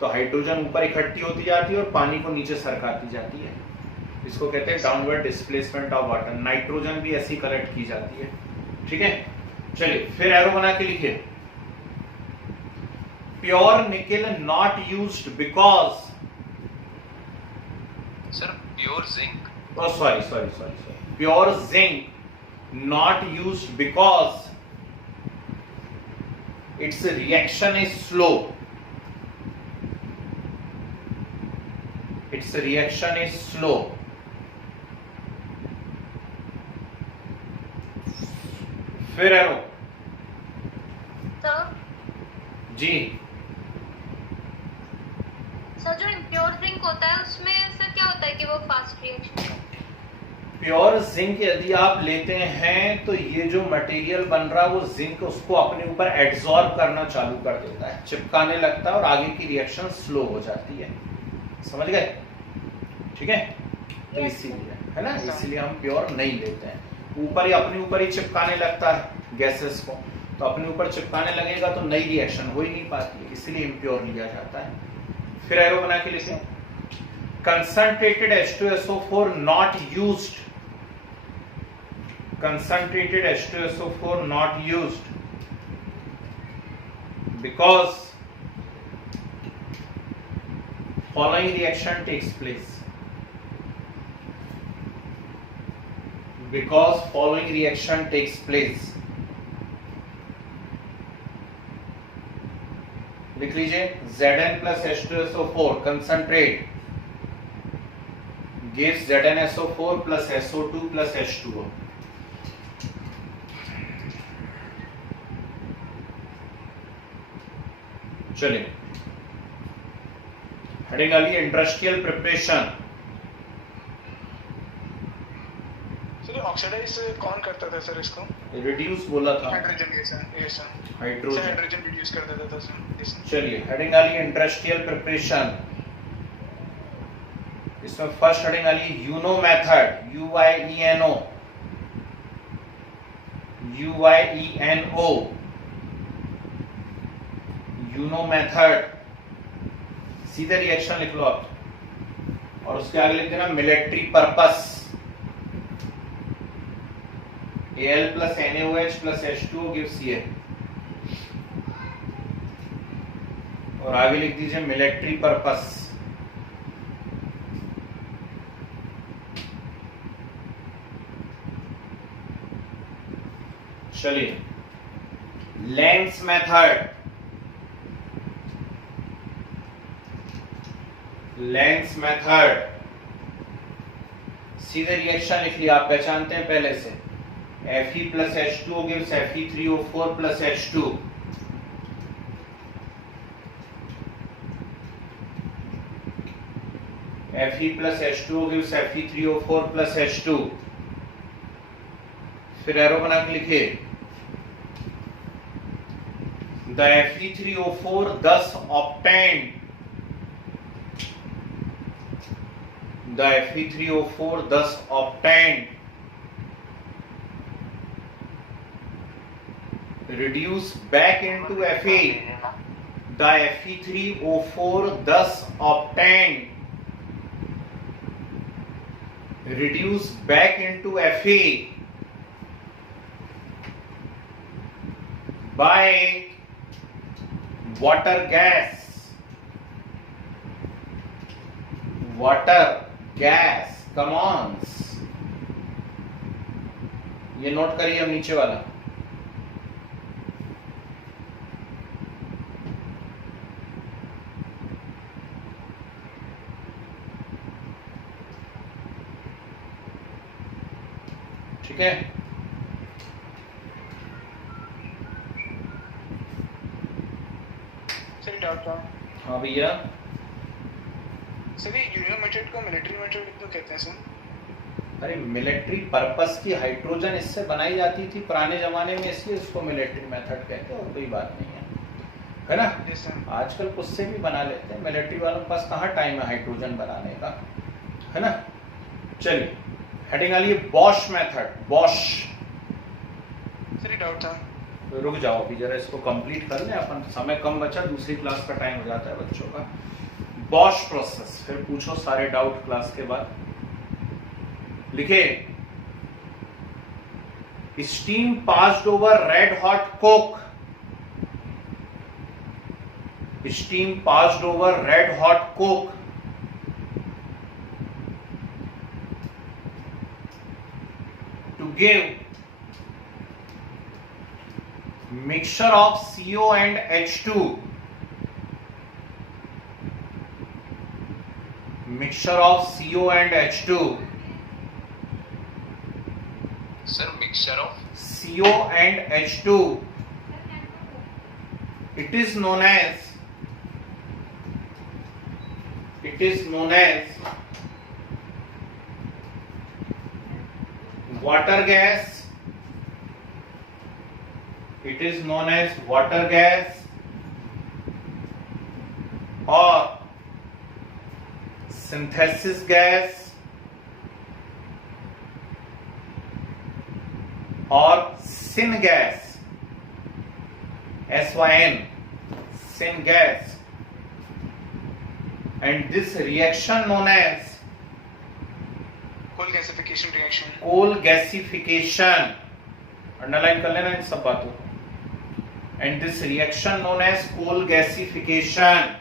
तो हाइड्रोजन ऊपर इकट्ठी होती जाती है और पानी को नीचे सरकाती जाती है। इसको कहते हैं downward displacement of water. Nitrogen भी ऐसी कलेक्ट की जाती है। ठीक है, चलिए फिर एरो बना के लिखिए, pure nickel not used because, sir pure zinc, sorry, pure zinc not used because its reaction is slow। फिर एरो सर जी, सर जो इम्प्योर जिंक होता है उसमें सर क्या होता है कि वो फास्ट रिएक्शन प्योर जिंक यदि आप लेते हैं तो ये जो मटेरियल बन रहा है वो जिंक उसको अपने ऊपर एब्जॉर्ब करना चालू कर देता है, चिपकाने लगता है और आगे की रिएक्शन स्लो हो जाती है। समझ गए? ठीक है, तो इसीलिए है ना, इसीलिए हम प्योर नहीं लेते हैं। ऊपर ही अपने ऊपर ही चिपकाने लगता है गैसेस को, तो अपने ऊपर चिपकाने लगेगा तो नई रिएक्शन हो ही नहीं पाती है, इसीलिए इम्प्योर लिया जाता है। फिर एरो बना के लिखें, concentrated H2SO4 not used, concentrated H2SO4 not used because following reaction takes place, because following reaction takes place। लिख लीजिए Zn plus H2SO4 concentrate gives ZnSO4 plus SO2 plus H2O। चलिए, हेडिंग आ गई इंडस्ट्रियल प्रिपरेशन। सर ऑक्सीडाइज कौन करता था sir इसको? Reduce बोला था, हाइड्रोजन ये सर हाइड्रोजन हाइड्रोजन रिड्यूस कर देता था सर। yes, sir। चलिए, हेडिंग आ गई इंडस्ट्रियल प्रिपरेशन। इसमें फर्स्ट हेडिंग आ गई Uyeno method, UIENO, UIENO, Uyeno method. सीधे रिएक्शन लिख लो आप और उसके आगे लिख देना military purpose, Al plus NaOH plus H2O gives ये, और आगे लिख दीजिए मिलिट्री पर्पस। चलिए, लैंग्स मेथड, लैंग्स मेथड सीधे रिएक्शन लिख लिया, आप पहचानते हैं पहले से। Fe plus H2O gives Fe3O4 plus H2। Fe plus H2O gives Fe3O4 plus H2। फिर एरो बना के लिखिए, the Fe3O4 thus obtained, the Fe3O4 thus obtained reduce back into Fe, the Fe3O4 thus obtained reduce back into Fe by water gas, water gas, come on, ये note करिए अब नीचे वाला। ठीक है, सर डाउट था हाँ भैया। सर ये यूनियन मेथड को मिलिट्री मेथड क्यों कहते हैं सर? अरे मिलिट्री पर्पस की हाइड्रोजन इससे बनाई जाती थी पुराने जमाने में, इसलिए इसको मिलिट्री मेथड कहते हैं, और कोई बात नहीं है ना। yes, sir। आजकल खुद से भी बना लेते हैं, मिलिट्री वालों के पास कहाँ टाइम है हाइड्रोजन बनाने का, है ना। चलिए, हेडिंग आ रही है Bosch method, Bosch. Sir doubt था, रुक जाओ अभी जरा इसको कंप्लीट कर लें अपन, समय कम बचा, दूसरी क्लास का टाइम हो जाता है बच्चों का। बॉश प्रोसेस, फिर पूछो सारे डाउट क्लास के बाद। लिखे, steam passed over red hot coke, steam passed over red hot coke to give mixture of CO and H2, mixture of CO and H2, sir mixture of CO and H2, it is known as water gas. It is known as water gas or synthesis gas or syngas, SYN, syngas, and this reaction known as coal gasification reaction. Coal gasification, underline कर लेना इन सब बातों को, and this reaction known as coal gasification.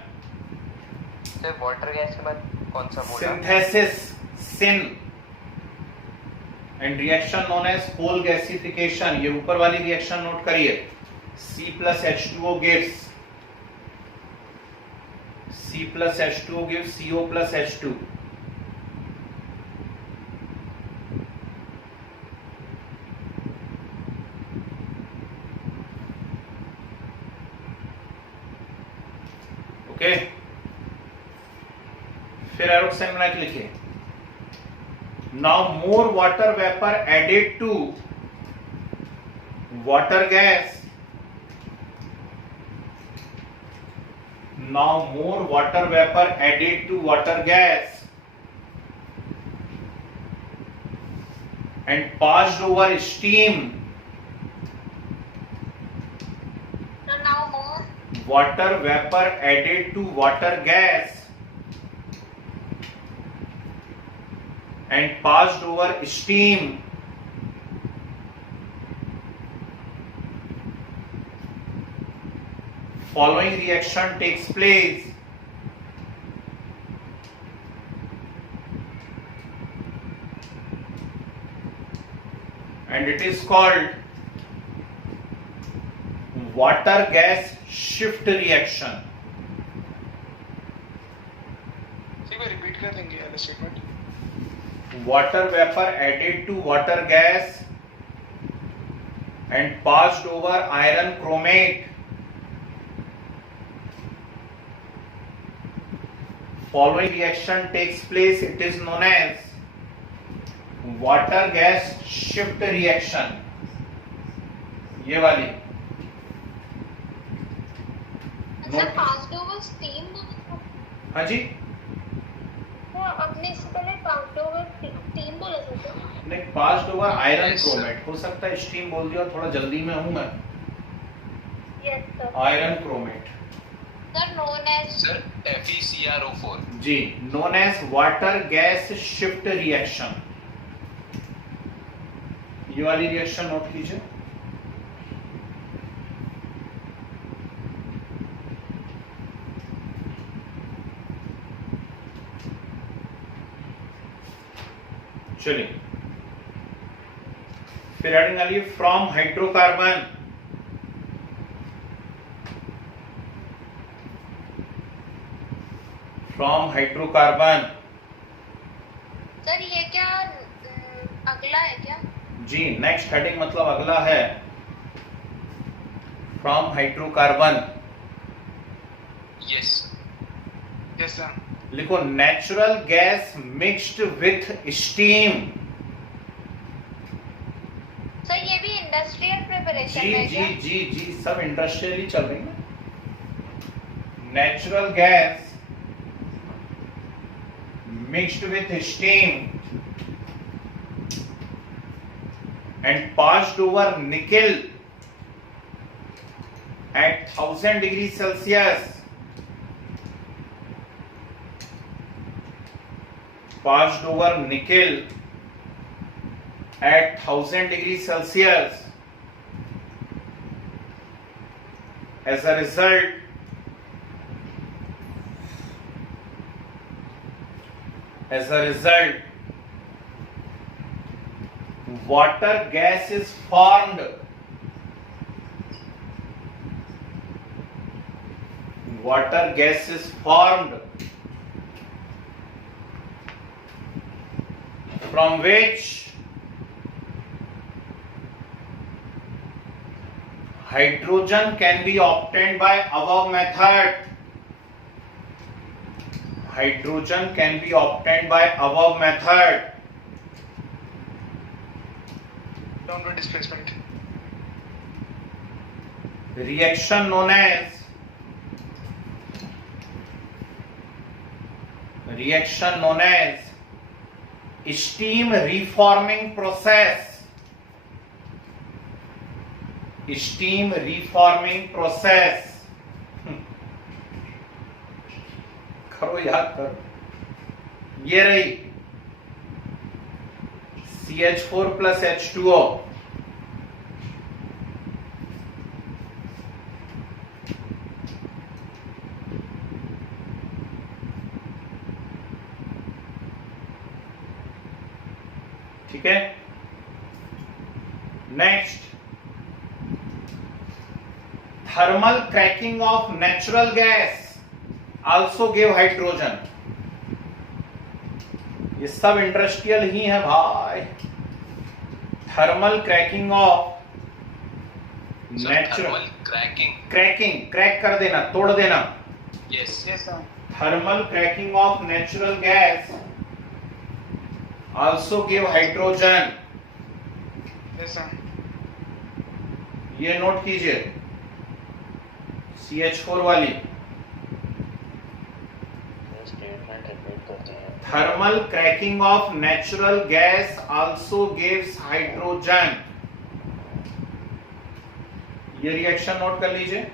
तो water gas के बाद कौन सा बोला? Synthesis, syn, and reaction known as coal gasification. ये ऊपर वाली रिएक्शन नोट करिए. C plus H2O gives CO plus H2. Okay, फिर एरोक्साइन बना के लिखिए. Now more water vapour added to water gas. Now more water vapor added to water gas and passed over steam. So now more. Water vapor added to water gas and passed over steam. Following reaction takes place. And it is called water gas shift reaction. ठीक है, repeat कर देंगे वाला statement. Water vapor added to water gas and passed over iron chromate. Following reaction takes place, it is known as water gas shift reaction. ये वाली sir passed over steam. हाँ जी, अपने इससे पहले पास्ड ओवर स्टीम बोला था. नहीं, passed over iron chromate. हो सकता है स्टीम बोल दिया, थोड़ा जल्दी में हूं मैं. Yes sir. Iron chromate. Sir known as. Sir FeCrO4. जी, known as water gas shift reaction. ये वाली रिएक्शन नोट कीजिए. चलिए, फिर एडिंग वाली from hydrocarbon. From hydrocarbon. Sir ये क्या अगला है क्या? जी, नेक्स्ट हेडिंग मतलब अगला है. From hydrocarbon. Yes. Yes sir. लिखो natural gas mixed with steam. Sir ये भी इंडस्ट्रियल प्रिपरेशन जी है जी क्या? जी जी, सब इंडस्ट्रियल ही चल रही है. Natural gas mixed with steam and passed over nickel at 1000 degrees Celsius. Passed over nickel at 1000 degrees Celsius. As a result, water gas is formed. Water gas is formed from which hydrogen can be obtained by above method. Hydrogen can be obtained by above method. Downward displacement reaction known as steam reforming process. Steam reforming process. करो, याद करो, ये रही CH4 plus H2O, ठीक है। Next, thermal cracking of natural gas also give hydrogen. ये सब industrial ही है भाई। Thermal cracking of natural, cracking, crack कर देना, तोड़ देना। Yes sir thermal cracking of natural gas also give hydrogen. Yes sir ये नोट कीजिए, CH4 वाली। Thermal cracking of natural gas also gives hydrogen. ये रिएक्शन नोट कर लीजिए।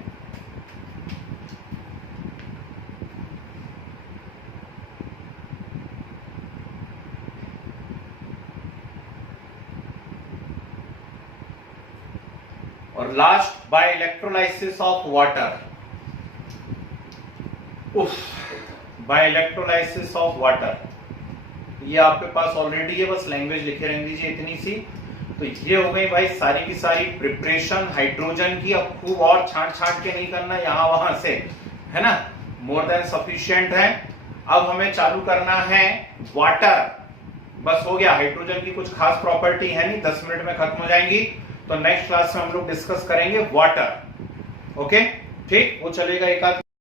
और last, by electrolysis of water. उफ, बाय इलेक्ट्रोलाइसिस ऑफ वाटर, ये आपके पास ऑलरेडी है, बस लैंग्वेज लिखे रहने दीजिए इतनी सी। तो ये हो गई भाई सारी की सारी प्रिपरेशन हाइड्रोजन की। अब खूब और छांट के नहीं करना यहां वहां से, है ना, मोर देन सफिशिएंट है। अब हमें चालू करना है वाटर। बस हो गया, हाइड्रोजन की कुछ खास प्रॉपर्टी है नहीं, 10 मिनट में खत्म हो जाएंगी। तो नेक्स्ट क्लास में हम लोग डिस्कस करेंगे वाटर। ओके, ठीक, वो चलेगा एक आध